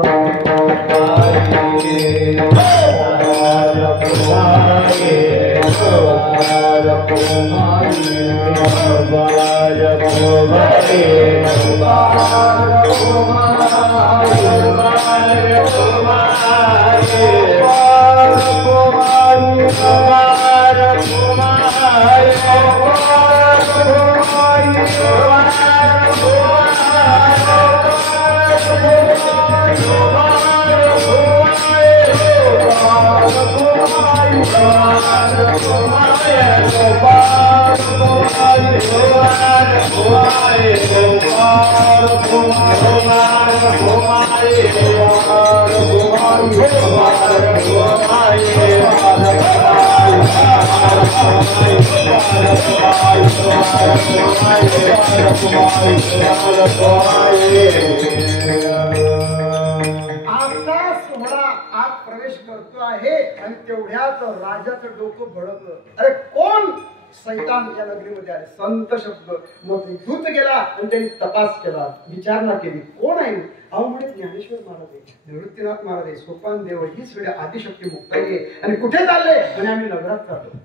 आत प्रवेश करतो आहे. आणि तेवढ्यात राजाचं डोकं भडकलं. अरे कोण सैतान या नगरीमध्ये आले? संत शब्द. मग दूत गेला आणि त्यांनी तपास केला, विचारणा केली, कोण आहे? अहो म्हणे ज्ञानेश्वर महाराज आहे, निवृत्तीनाथ महाराज आहे, सोपान देव, ही सगळी आदिशक्ती मुक्ताई आहे. आणि कुठे चालले? आणि आम्ही नगरात चाललो.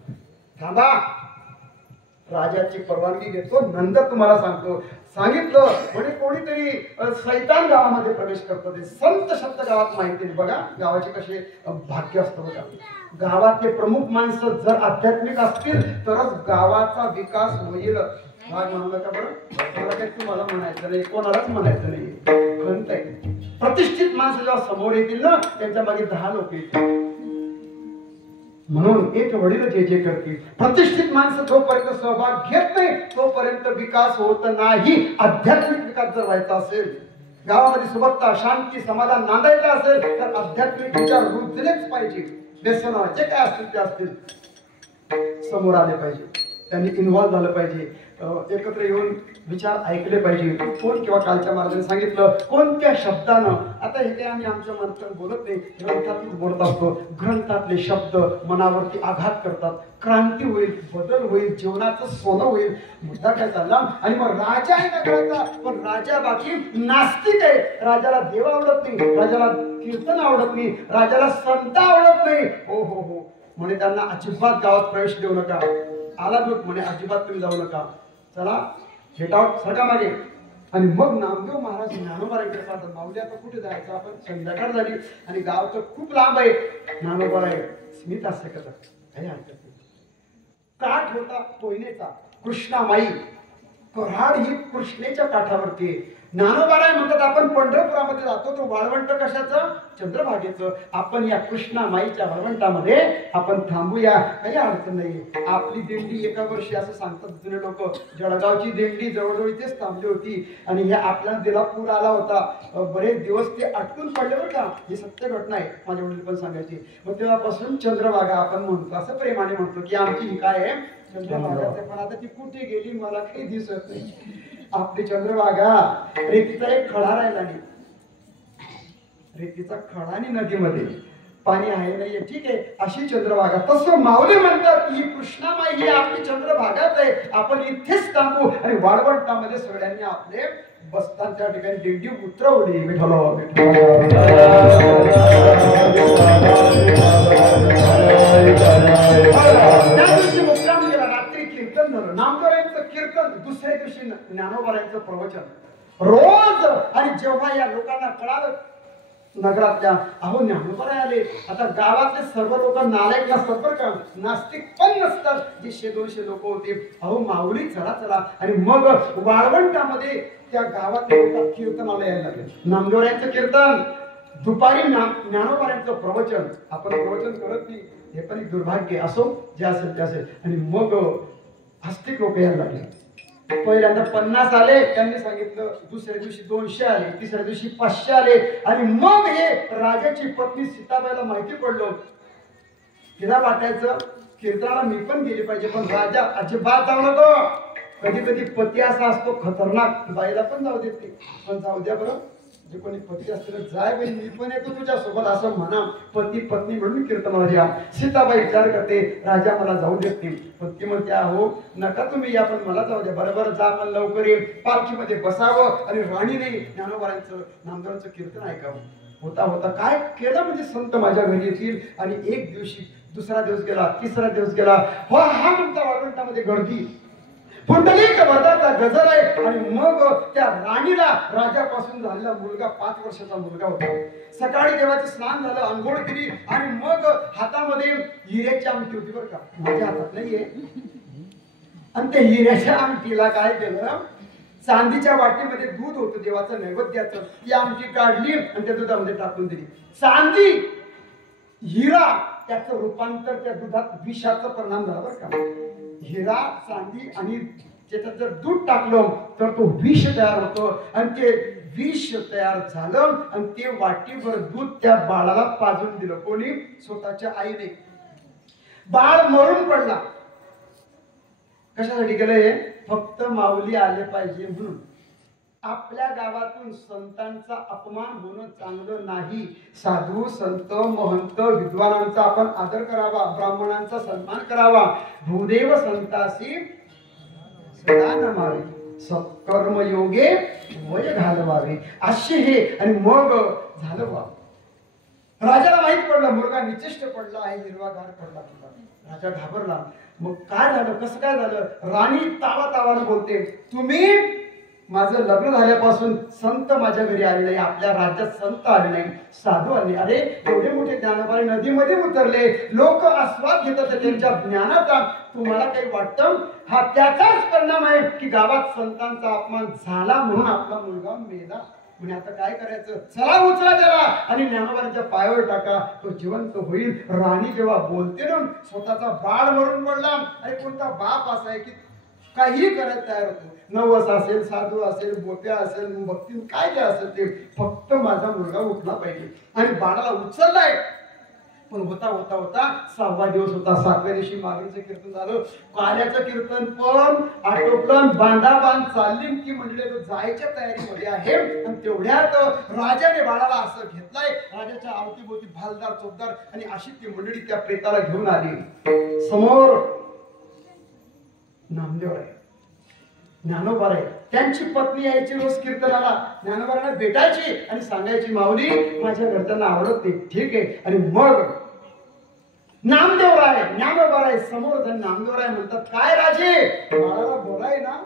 थांबा, राजाची परवानगी घेतो, नंतर तुम्हाला सांगतो. सांगितलं म्हणे कोणीतरी सैतान गावामध्ये प्रवेश करतो. ते संत शब्द गावात माहिती नाही. बघा गावाचे कसे भाग्य असतं बघा. गावातले प्रमुख माणसं जर आध्यात्मिक असतील तरच गावाचा विकास होईल. राग म्हणू नका बरं, मला काही तुम्हाला म्हणायचं नाही, कोणालाच म्हणायचं नाही. खंत आहे. प्रतिष्ठित माणसं जेव्हा समोर येतील ना त्यांच्या मागे 10 लोक येतील. म्हणून एक वडील जे जे करतील. प्रतिष्ठित माणसं जोपर्यंत सहभाग घेत नाही तोपर्यंत विकास होत नाही. आध्यात्मिक विकास जर व्हायचा असेल, गावामध्ये सुबत्ता, शांती, समाधान नांदायचं असेल तर आध्यात्मिक विचार रुजलेच पाहिजे. व्यसन जे काय असतील ते असतील समोर आले पाहिजे, त्यांनी इन्व्हॉल्व झालं पाहिजे, एकत्र येऊन विचार ऐकले पाहिजे. कोण किंवा कालच्या महाराजांनी सांगितलं कोणत्या शब्दानं. आता हे काय आम्ही आमच्या मनातून बोलत नाही, ग्रंथातून बोलत असतो. ग्रंथातले शब्द मनावरती आघात करतात, क्रांती होईल, बदल होईल, जीवनाचं सोनं होईल. मुद्दा काय चालला? आणि मग राजा आहे नगराचा, पण राजा बाकी नास्तिक आहे. राजाला देव आवडत नाही, राजाला कीर्तन आवडत नाही, राजाला संत आवडत नाही. हो हो हो म्हणे त्यांना अजिबात गावात प्रवेश देऊ नका. आला दूत म्हणे अजिबात तुम्ही जाऊ नका, चला गेट आउट, सरका मागे. आणि मग नामदेव महाराज ज्ञानोबारांकडे पाहतात. माऊली आता कुठे जायचं? आपण संध्याकाळ झाली आणि गाव तर खूप लांब आहे. ज्ञानोबा स्मित हास्य करतात, काही हरकत नाही. काठ होता कोयनेचा, कृष्णामाई कराड ही कृष्णेच्या काठावरती आहे. ज्ञानोबाराय म्हणतात आपण पंढरपुरामध्ये जातो तो वाळवंट कशाचं? चंद्रभागेचं. आपण या कृष्णा माईच्या वाळवंटामध्ये आपण थांबूया, काही अडचण नाही. आपली दिंडी एका वर्षी असं सांगतात जुने लोक, जळगावची दिंडी जवळजवळ इथेच थांबली होती आणि हे आपल्याला दिला पूर आला होता. बरेच दिवस ते अटकून पडले बरं का. ही सत्य घटना आहे, माझ्या वडील पण सांगायची. मग तेव्हापासून चंद्रभागा आपण म्हणतो, असं प्रेमाने म्हणतो की आमची ही काय आहे चंद्रभागा. पण आता ती कुठे गेली मला काही दिसत नाही. आपली चंद्रभागा रेतीचा एक खडा राहिला नाही. रेतीचा खडा आणि नदीमध्ये पाणी आहे नाहीये, ठीक आहे, अशी चंद्रभागा. तसं माऊली म्हणतात की कृष्णामाई ही आपली चंद्रभागाच आहे. आपण इथेच थांबू आणि वाळवंटामध्ये सगळ्यांनी आपले बसतात. त्या ठिकाणी दिंडी उतरवली. त्या दिवशी मुक्काम केला, रात्री कीर्तन झालं, नामदेवांचं कीर्तन, दुसऱ्या दिवशी ज्ञानोबारांचं प्रवचन रोज. आणि जेव्हा या लोकांना कळालं नगरातल्या, अहो ज्ञानोबाराय आले, आता गावातले सर्व लोक नालायक नसतात बरं का, नास्तिक पण नसतात, जे 100-200 लोक होते. अहो माऊली चला चला. आणि मग वाळवंटामध्ये त्या गावातले लोक कीर्तनाला यायला लागले. नामदेवारायांचं कीर्तन, दुपारी ज्ञानोबारायांचं प्रवचन. आपण प्रवचन करत नाही, हे पण एक दुर्भाग्य. असो, जे असेल ते असेल. आणि मग आस्तिक लोक यायला लागले. पहिल्यांदा 50 आले, त्यांनी सांगितलं. दुसऱ्या दिवशी 200 आले, तिसऱ्या दिवशी 500 आले. आणि मग हे राजाची पत्नी सीताबाईला माहिती पडलं. तिला वाटायचं कीर्तनाला मी पण गेली पाहिजे, पण राजा अजिबात जाऊ नको. कधी कधी पती असा असतो खतरनाक, बाईला पण जाऊ देत नाही. पण जाऊ द्या बरं, जे कोणी पती असतील जाय बाई, मी पण येतो तुझ्या सोबत असं म्हणा. पती पत्नी म्हणून कीर्तनाला या. सीताबाई विचार करते, राजा मला जाऊ देत नाही. पण ती म्हणते, अहो नका तुम्ही या, पण मला जाऊ द्या. बरोबर जा, पण लवकर ये. पालखीमध्ये बसावं आणि राणीने ज्ञानोबारांचं नामदेवांचं कीर्तन ऐकावं. होता होता काय केलं म्हणजे संत माझ्या घरी येतील. आणि एक दिवशी, दुसरा दिवस गेला, तिसरा दिवस गेला, हो हा म्हणता वाळवंटामध्ये गर्दी, पुंडलिक वरदाचा गजर आहे. आणि मग त्या राणीला राजापासून झालेला मुलगा 5 वर्षाचा मुलगा होता. सकाळी देवाचे स्नान झालं, अंघोळ केली आणि मग हातामध्ये हिऱ्याची अंगठी होती बरं का, माझ्या हातात नाहीये. आणि त्या हिऱ्याच्या अंगठीला काय केलं, चांदीच्या वाटीमध्ये दूध होतं देवाचं नैवेद्याचं, ती अंगठी काढली आणि त्या दुधामध्ये टाकून दिली. चांदी हिरा त्याचं रूपांतर त्या दुधात विषाचा परिणाम झाला बरं का. हिरा चांदी आणि त्याच्यात जर दूध टाकलं तर तो विष तयार होतो. आणि ते विष तयार झालं आणि ते वाटीभर दूध त्या बाळाला पाजून दिलं. कोणी? स्वतःच्या आईने. बाळ मरून पडला. कशासाठी केलं हे? फक्त माऊली आले पाहिजे म्हणून. आपल्या गावातून संतांचा अपमान होणं चांगलं नाही. साधू संत महंत विद्वानांचा आपण आदर करावा, ब्राह्मणांचा सन्मान करावा. भूदेव संतासी सदा नमावे, सत्कर्म योगे वय घालवावे, असे हे. आणि मग झालं बा, राजाला माहित पडलं मुलगा निचेष्ट पडला आहे, हिरवागार पडला. राजा घाबरला. मग काय झालं, कसं काय झालं? राणी तावातावानं बोलते, तुम्ही माझं लग्न झाल्यापासून संत माझ्या घरी आले नाही, आपल्या राज्यात संत आले नाही, साधू आले. अरे एवढे मोठे ज्ञानोबा नदीमध्ये उतरले, लोक आस्वाद घेतात त्यांच्या ज्ञानाचा. तुम्हाला काही वाटतं? हा त्याचाच परिणाम आहे की गावात संतांचा अपमान झाला म्हणून आपला मुलगा मेला. म्हणजे आता काय करायचं? चला उचला त्याला आणि ज्ञानोबांच्या पायावर टाका, तो जिवंत होईल. राणी जेव्हा बोलते ना, स्वतःचा बाळ मरून पडला. आणि कोणता बाप असा आहे की काही करायला तयार होतो? नवस असेल, साधू असेल, बोप्या असेल, भक्ती काय जे असेल ते, फक्त माझा मुलगा उठला पाहिजे. आणि बाळाला उचललाय. पण होता होता होता 6वा दिवस होता. 7व्या दिवशी मागीचं कीर्तन झालं, कार्याचं कीर्तन पण आटोपलं. बांधाबांध चालली ती मंडळी जायच्या तयारीमध्ये आहे. आणि तेवढ्यात राजाने बाळाला असं घेतलाय, राजाच्या अवतीभोवती भालदार चोपदार, आणि अशी ती मंडळी त्या प्रेताला घेऊन आली. समोर नामदेवराय, ज्ञानोबाराय, त्यांची पत्नी यायची रोज कीर्तनाला, ज्ञानोबारांना भेटायची आणि सांगायची, माऊली माझ्या घरच्यांना आवडत नाही. ठीक आहे. आणि मग नामदेवराय, ज्ञानोबाराय समोर नामदेवराय म्हणतात, काय राजे, बाळाला बरं आहे ना?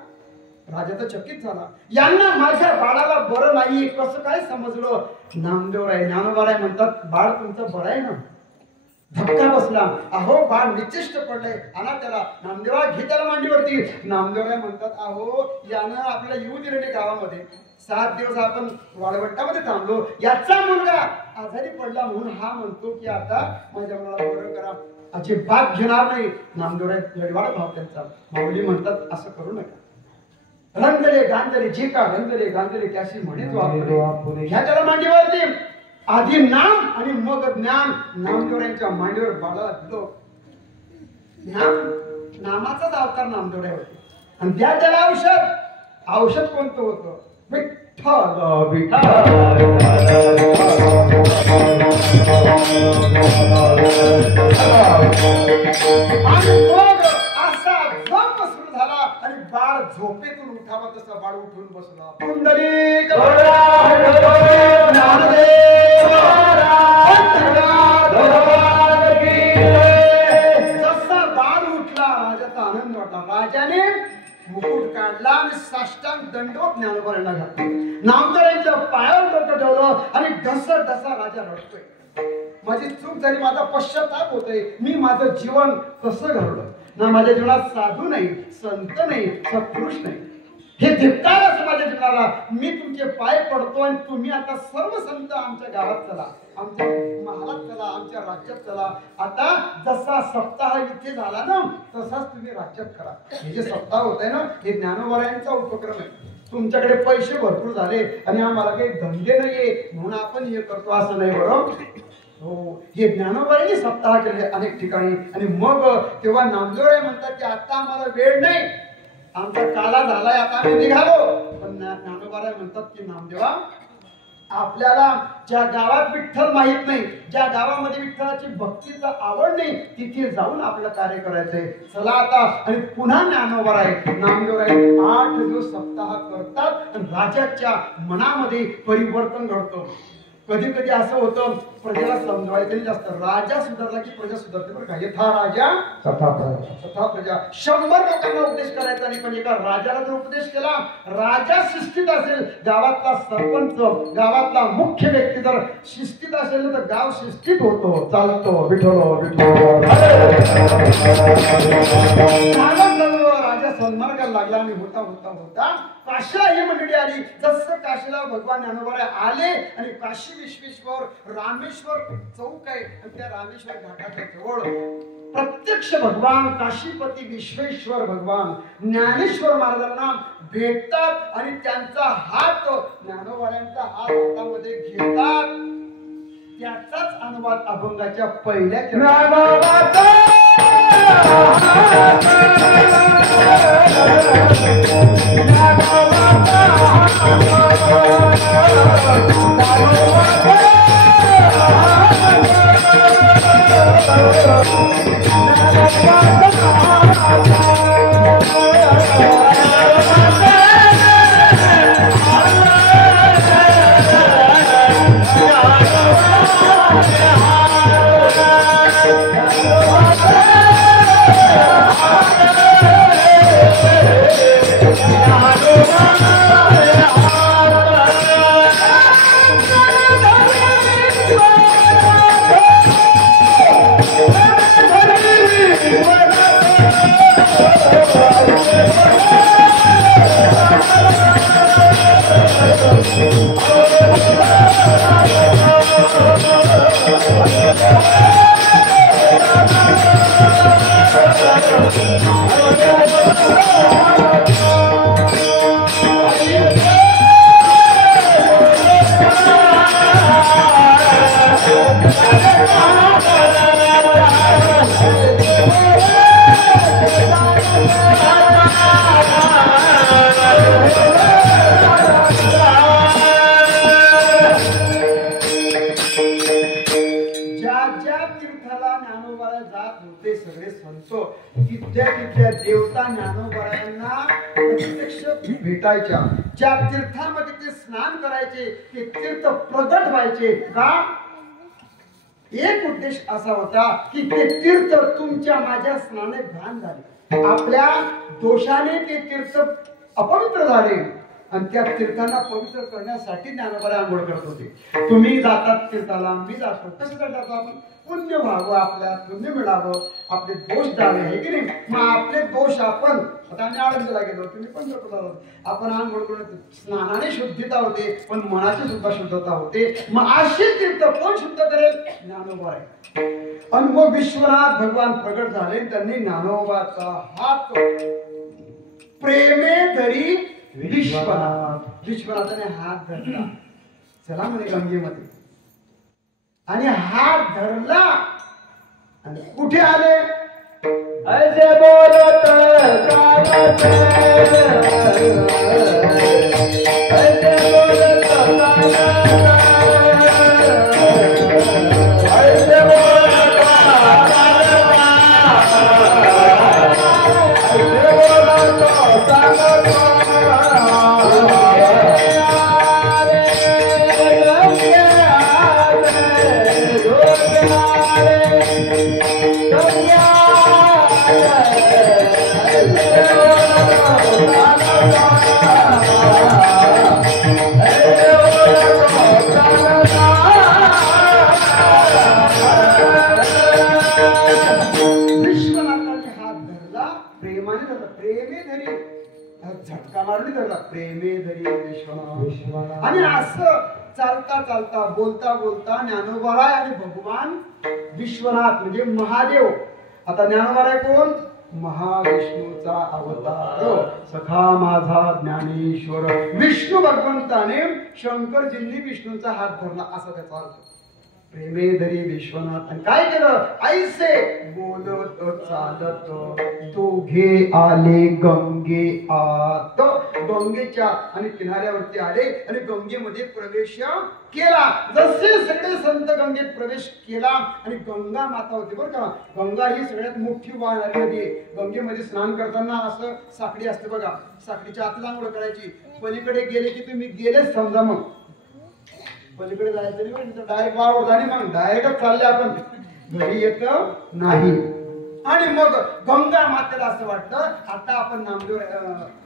राजा तर चकित झाला, यांना माझ्या बाळाला बरं नाही कसं काय समजलं? नामदेवराय, ज्ञानोबाराय म्हणतात, बाळ तुमचं बरं आहे ना? धक्का बसला. अहो बाळ निश्चिष्ट पडलंय, आणा त्याला. नामदेवा घे त्याला मांडीवरती. नामदेवराय म्हणतात, अहो यानं आपल्याला येऊ दिले नाही गावामध्ये. 7 दिवस आपण वाळवंटामध्ये थांबलो. याचा मुलगा आजारी पडला म्हणून हा म्हणतो की आता माझ्या मुलाला बरं करा. अजिबात घेणार नाही. नामदेवराय लढवाड भाव त्यांचा. माऊली म्हणतात असं करू नका. रंगले गांजले जे का रंगले गांजले त्याशी म्हणे ह्या त्याला मांडीवरती. आधी नाम आणि मग ज्ञान. नामदेवरायांच्या मांडीवर बाळाला दिलो. नामाचाच अवतार नामदेवरायावरती. आणि त्याला औषध कोणतं होतं? विठ्ठल विठ्ठल. आणि मग असा जप सुरू झाला आणि बाळ झोपेतून उठावा तसा बाळ उठून बसला. पुंडलिक जसा बाळ उठला राजाचा आनंद वाटला. राजाने मुकुट काढला आणि साष्टांग दंडवत ज्ञानोबारांना घातला. नामदेवरायांच्या पायावर डोकं ठेवलं आणि ढसा राजा रडतोय. माझी चूक झाली, माझा पश्चाताप होतोय. मी माझं जीवन कसं घडवलं ना. माझ्या जीवनात साधू नाही, संत नाही, सत्पुरुष नाही. हे धिक्कार असं माझ्या जीवनाला. मी तुमचे पाय पडतो आणि तुम्ही आता सर्व संत आमच्या गावात चला, आमच्या महालात चला, आमच्या राज्यात चला. आता जसा सप्ताह इथे झाला ना तसाच तुम्ही राज्यात करा. हे जे सप्ताह होत आहे ना हे ज्ञानोबारायांचा उपक्रम आहे. तुमच्याकडे पैसे भरपूर झाले आणि आम्हाला काही धंदे नाहीये म्हणून आपण हे करतो असं नाही. बरोबर हो, हे ज्ञानोबारांनी सप्ताह केले अनेक ठिकाणी. आणि मग तेव्हा नामदेवराय म्हणतात की आता आम्हाला वेळ नाही, आमचा काला झालाय, आता आम्ही निघालो. पण ज्ञानोबाराय म्हणतात की नामदेवा आपल्याला ज्या गावात विठ्ठल माहित नाही, ज्या गावामध्ये विठ्ठलाची भक्तीचा आवड नाही तिथे जाऊन आपलं कार्य करायचंय. चला आता. आणि पुन्हा ज्ञानोबाराय नामदेवराय 8 दिवस सप्ताह करतात आणि राजाच्या मनामध्ये परिवर्तन घडतं. कधी कधी असं होतं प्रजेला समजवायचं नाही जास्त. राजा सुधारला की प्रजा सुधारते. बरं का, यथा राजा तथा प्रजा. 100 लोकांना उपदेश करायचा नाही, पण एका राजाला जर उपदेश केला, राजा शिस्तीत असेल, गावातला सरपंच, गावातला मुख्य व्यक्ती जर शिस्तीत असेल तर गाव शिस्तीत होतो, चालतो. विठोलो विठोलो. राजा सन्मार्गाला लागला आणि होता होता होता काशीला ही मंडळी आली. जसं काशीला भगवान ज्ञानोबाराय आले आणि काशी विश्वेश्वर रामेश्वर चौक आहे आणि त्या रामेश्वर घाटाच्या जवळ प्रत्यक्ष भगवान काशीपती विश्वेश्वर भगवान ज्ञानेश्वर महाराजांना भेटतात आणि त्यांचा हात ज्ञानोबारायांचा हात हातामध्ये घेतात. त्याचाच अनुवाद अभंगाच्या पहिल्या देवता ज्ञानोबारायांना प्रत्यक्ष भेटायच्या. ज्या तीर्थामध्ये ते स्नान करायचे ते तीर्थ प्रगट व्हायचे. का? एक उद्देश असा होता की ते तीर्थ तुमच्या माझ्या स्नाने घाण झाले, आपल्या दोषाने ते तीर्थ अपवित्र झाले. आणि त्या तीर्थांना पवित्र करण्यासाठी ज्ञानोबा आंघोळ करत होते. तुम्ही जातात तीर्थाला, मी जातो, कशासाठी जातो आपण? पुण्य व्हावं, आपल्याला पुण्य मिळावं, आपले दोष जावे, हे की नाही? मग आपले दोष आपण, आता आम्ही आळंदीला गेलो, तुम्ही पंढरपूरला, आपण आंघोळ करून स्नानाने शुद्धता होते, पण मनाची सुद्धा शुद्धता होते. मग अशी तीर्थ कोण शुद्ध करेल? ज्ञानोबा आहे. आणि मग विश्वनाथ भगवान प्रगट झाले, त्यांनी ज्ञानोबाचा हात प्रेमे धरी विश्वनाथाने हात धरला, चला म्हणे गंगेमध्ये, आणि हात धरला आणि कुठे आले? ऐसे बोलत चालत, ऐसे बोलत चालत, ऐसे बोलत चालत, ऐसे बोलत चालत, झटका मारून धरला, प्रेमे धरी विश्वनाथ. आणि असं चालता चालता, बोलता बोलता ज्ञानोबाराय आणि भगवान विश्वनाथ म्हणजे महादेव. आता ज्ञानोबाराय कोण? महाविष्णूचा अवतार, सखा माझा ज्ञानेश्वर. विष्णू भगवंताने शंकरजींनी विष्णूचा हात धरला, असा त्याचा अर्थ. प्रेमे धरी विश्वनाथ. आणि काय केलं? ऐसे बोलत चालत दोघे आले गंगे आत. गंगेच्या आणि किनाऱ्यावरती आले आणि गंगेमध्ये प्रवेश केला. जसे सगळे संत गंगेत प्रवेश केला आणि गंगा माता होती बरं का. गंगा ही सगळ्यात मोठी वाहणारी नदी आहे. गंगेमध्ये स्नान करताना असं साखळी असते बघा, साखळीच्या आतला आंघोळ करायची, पलीकडे गेले की तुम्ही गेलेच समजा, मग पलीकडे जायचं नाही, डायरेक्ट वाढ आणि मग डायरेक्ट चालले आपण, घरी येत नाही. आणि मग गंगा मातेला असं वाटतं आता आपण नामदेव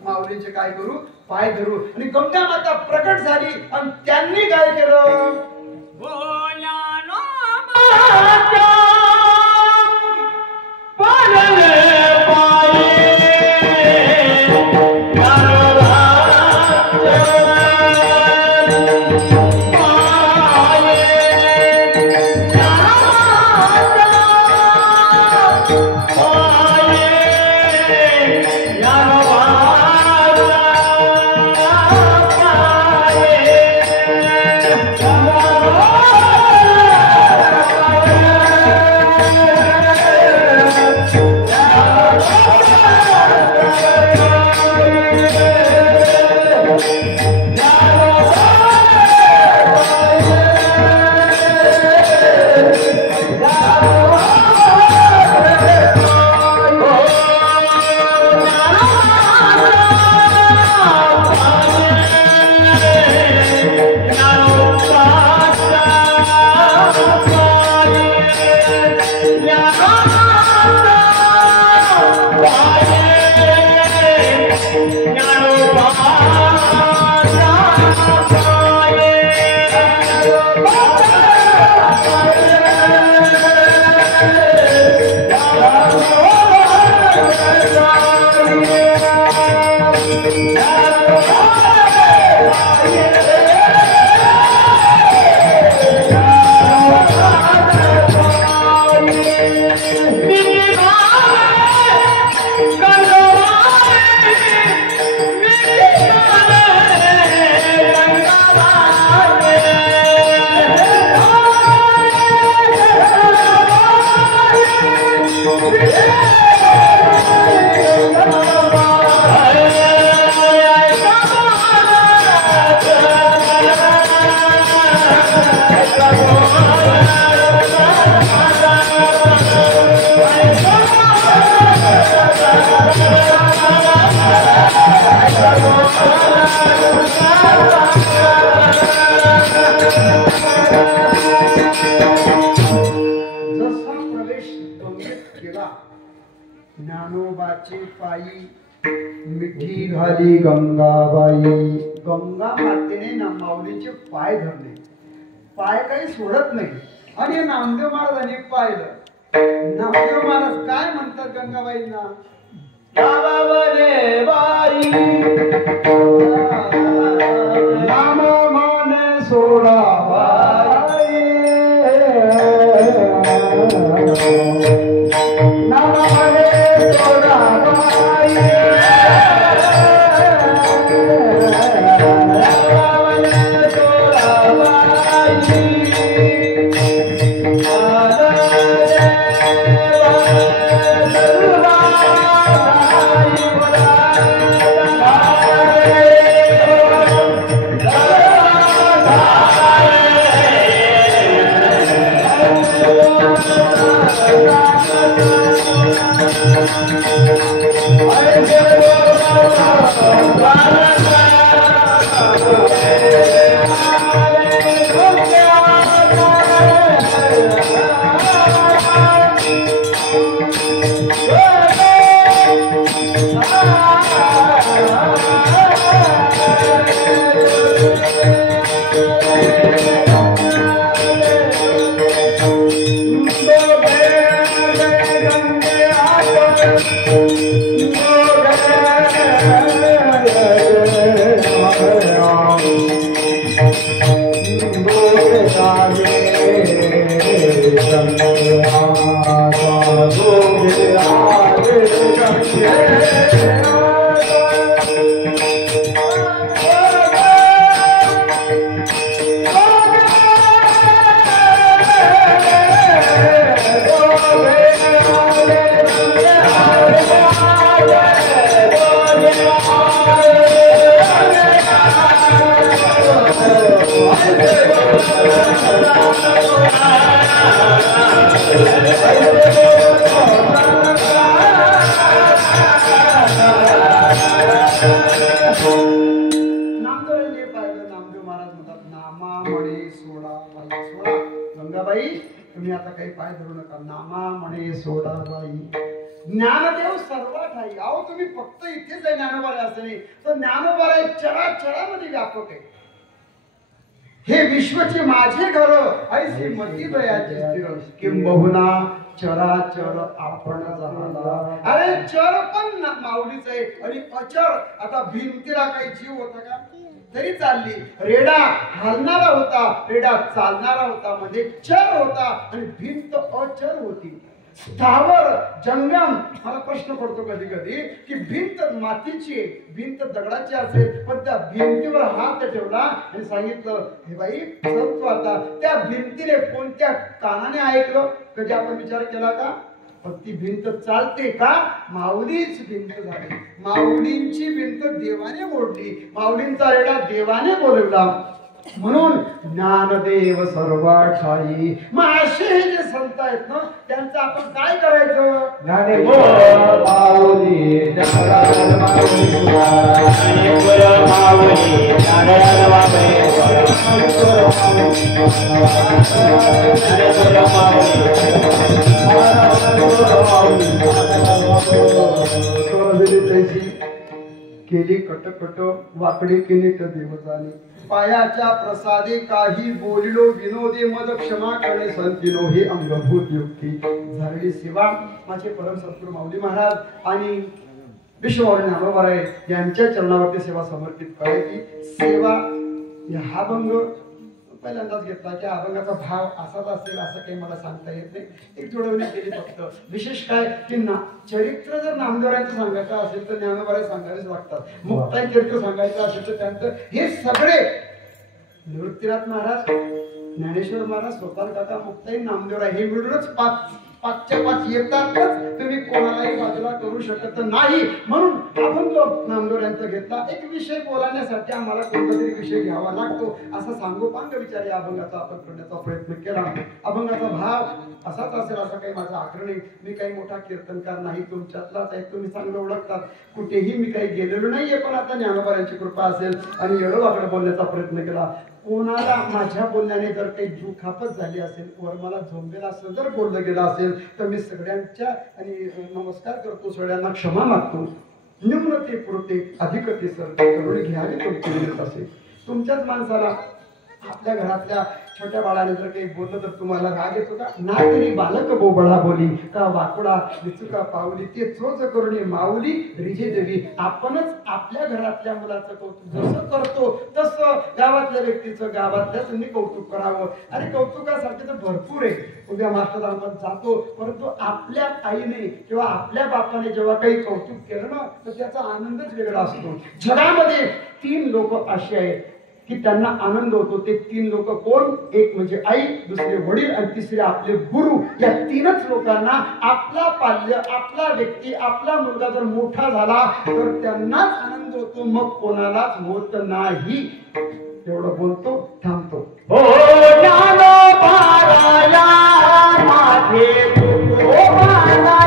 माऊलींचे काय करू, पाय धरू. आणि गंगा माता प्रकट झाली आणि त्यांनी काय केलं? ज्ञानोबाची पायी मिठी घाली गंगाबाई. गंगा मातेने माऊलीचे पाय धरले, पाय काही सोडत नाही. आणि नामदेव महाराजांनी पाहिलं. नामदेव महाराज काय म्हणतात गंगाबाईंना? नामावने बाई नाम माने सोडा बाई नाम माने सोडा बाई तुम्ही आता काही पाय धरू नका. नामा म्हणे सोडा बाई. ज्ञानदेव सर्वात आहे. अहो तुम्ही फक्त इथेच आहे ज्ञानोबाई असं नाही, तर ज्ञानोबाई चराचरामध्ये व्यापक आहे. हे विश्वचे माझे घर ऐसी मती दयाची स्थिर किंबहुना चराचर आपण झाला. अरे चर पण माऊलीच आहे आणि अचर. आता भिंतीला काही जीव होता का? तरी चालली. रेडा हलणारा होता, रेडा चालणारा होता, म्हणजे चर होता आणि भिंत अचर होती. स्थावर जंगम. मला प्रश्न पडतो कधी कधी की भिंत मातीची भिंत दगडाची असेल, पण त्या भिंतीवर हात ठेवला आणि सांगितलं हे बाई चल तू आता. त्या भिंतीने कोणत्या कानाने ऐकलं? कधी आपण विचार केला का? पण ती भिंत चालते का? माऊलीच भिंत झाली. माऊलींची भिंत देवाने मोडली, माऊलींचा रेडा देवाने बोलवला. म्हणून ज्ञानदेव सर्व ठाई. मग असे हे जे संत आहेत ना, त्यांचं आपण काय करायचं? ज्ञानेश्वर माऊली ज्ञानराज माऊली ज्ञानेश्वर माऊली ज्ञानराज माऊली केली कटकट वाकडी किनीट देव जाणे. पायाच्या प्रसादे काही बोलिलो विनोदे मद क्षमा करणे संतीनो. हे अंगभूत युक्ती झालेली सेवा माझे परम सद्गुरू माऊली महाराज आणि विश्वमाऊली ज्ञानोबा यांच्या चरणावरती सेवा समर्पित करायची. सेवा हा अभंग पहिल्यांदाच घेतला की अभंगाचा भाव असाच असेल असं काही मला सांगता येत नाही. एक जोडवणी केली फक्त. विशेष काय की चरित्र जर नामदेवांचं सांगायचं असेल तर ज्ञानोबा सांगायलाच लागतात. मुक्ताई चरित्र सांगायचं असेल तर त्यांचं हे सगळे निवृत्तीनाथ महाराज, ज्ञानेश्वर महाराज, स्वतः काका, मुक्ताई, नामदेवराय हे मिळूनच पाचच्या पाच येतातच. तुम्ही कोणालाही बाजूला करू शकत नाही. म्हणून आपण तो नामदेवरायांचा घेतला. एक विषय बोलण्यासाठी आम्हाला कोणता तरी विषय घ्यावा लागतो. असा सांगोपांग विचार या अभंगाचा आपण करण्याचा प्रयत्न केला. अभंगाचा भाव असाच असेल असा काही माझा आग्रह नाही. मी काही मोठा कीर्तनकार नाही, तुमच्यातलाच आहे, तुम्ही चांगलं ओळखतात. कुठेही मी काही गेलेलो नाहीये, पण आता ज्ञानोबांची कृपा असेल आणि येडोबाकडे बोलण्याचा प्रयत्न केला. कोणाला माझ्या बोलण्याने जर काही दुखापत झाली असेल, वर मला झोंबेला असं जर बोललं गेलं असेल तर मी सगळ्यांच्या आणि नमस्कार करतो, सगळ्यांना क्षमा मागतो. न्यूनते पुरते अधिकते सरते करून घ्यावी तुमची विनत असेल. तुमच्याच माणसाला आपल्या घरातल्या छोट्या बाळाने जर काही बोललं तर तुम्हाला राग येतो का? ना तरी बालक बोबडा बोली का वाकुडा विचुका पावली ते चोच करून माऊली रिजे देवी. आपणच आपल्या घरातल्या मुलाचं कौतुक जसं करतो तसं गावातल्या व्यक्तीचं गावातल्याच कौतुक करावं. आणि कौतुकासाठी तर भरपूर आहे. उद्या मास्टर आपण जातो, परंतु आपल्या आईने किंवा आपल्या बापाने जेव्हा काही कौतुक केलं ना तर त्याचा आनंदच वेगळा असतो. जगामध्ये 3 लोक असे आहेत की त्यांना आनंद होतो. ते 3 लोक कोण? एक म्हणजे आई, दुसरे वडील आणि तिसरे आपले गुरु. या 3च लोकांना आपला पाल्य, आपला व्यक्ती, आपला मुलगा जर मोठा झाला तर त्यांनाच आनंद होतो, मग कोणालाच होत नाही. एवढं बोलतो, थांबतो. हो ज्ञानोबाराया माझे तुकोबाराया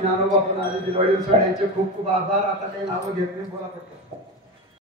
ज्ञानोबा पण आले दिलवाडी उसळण्याचे खूप खूप आभार. आता काही नावं घेत नाही, बोला फक्त.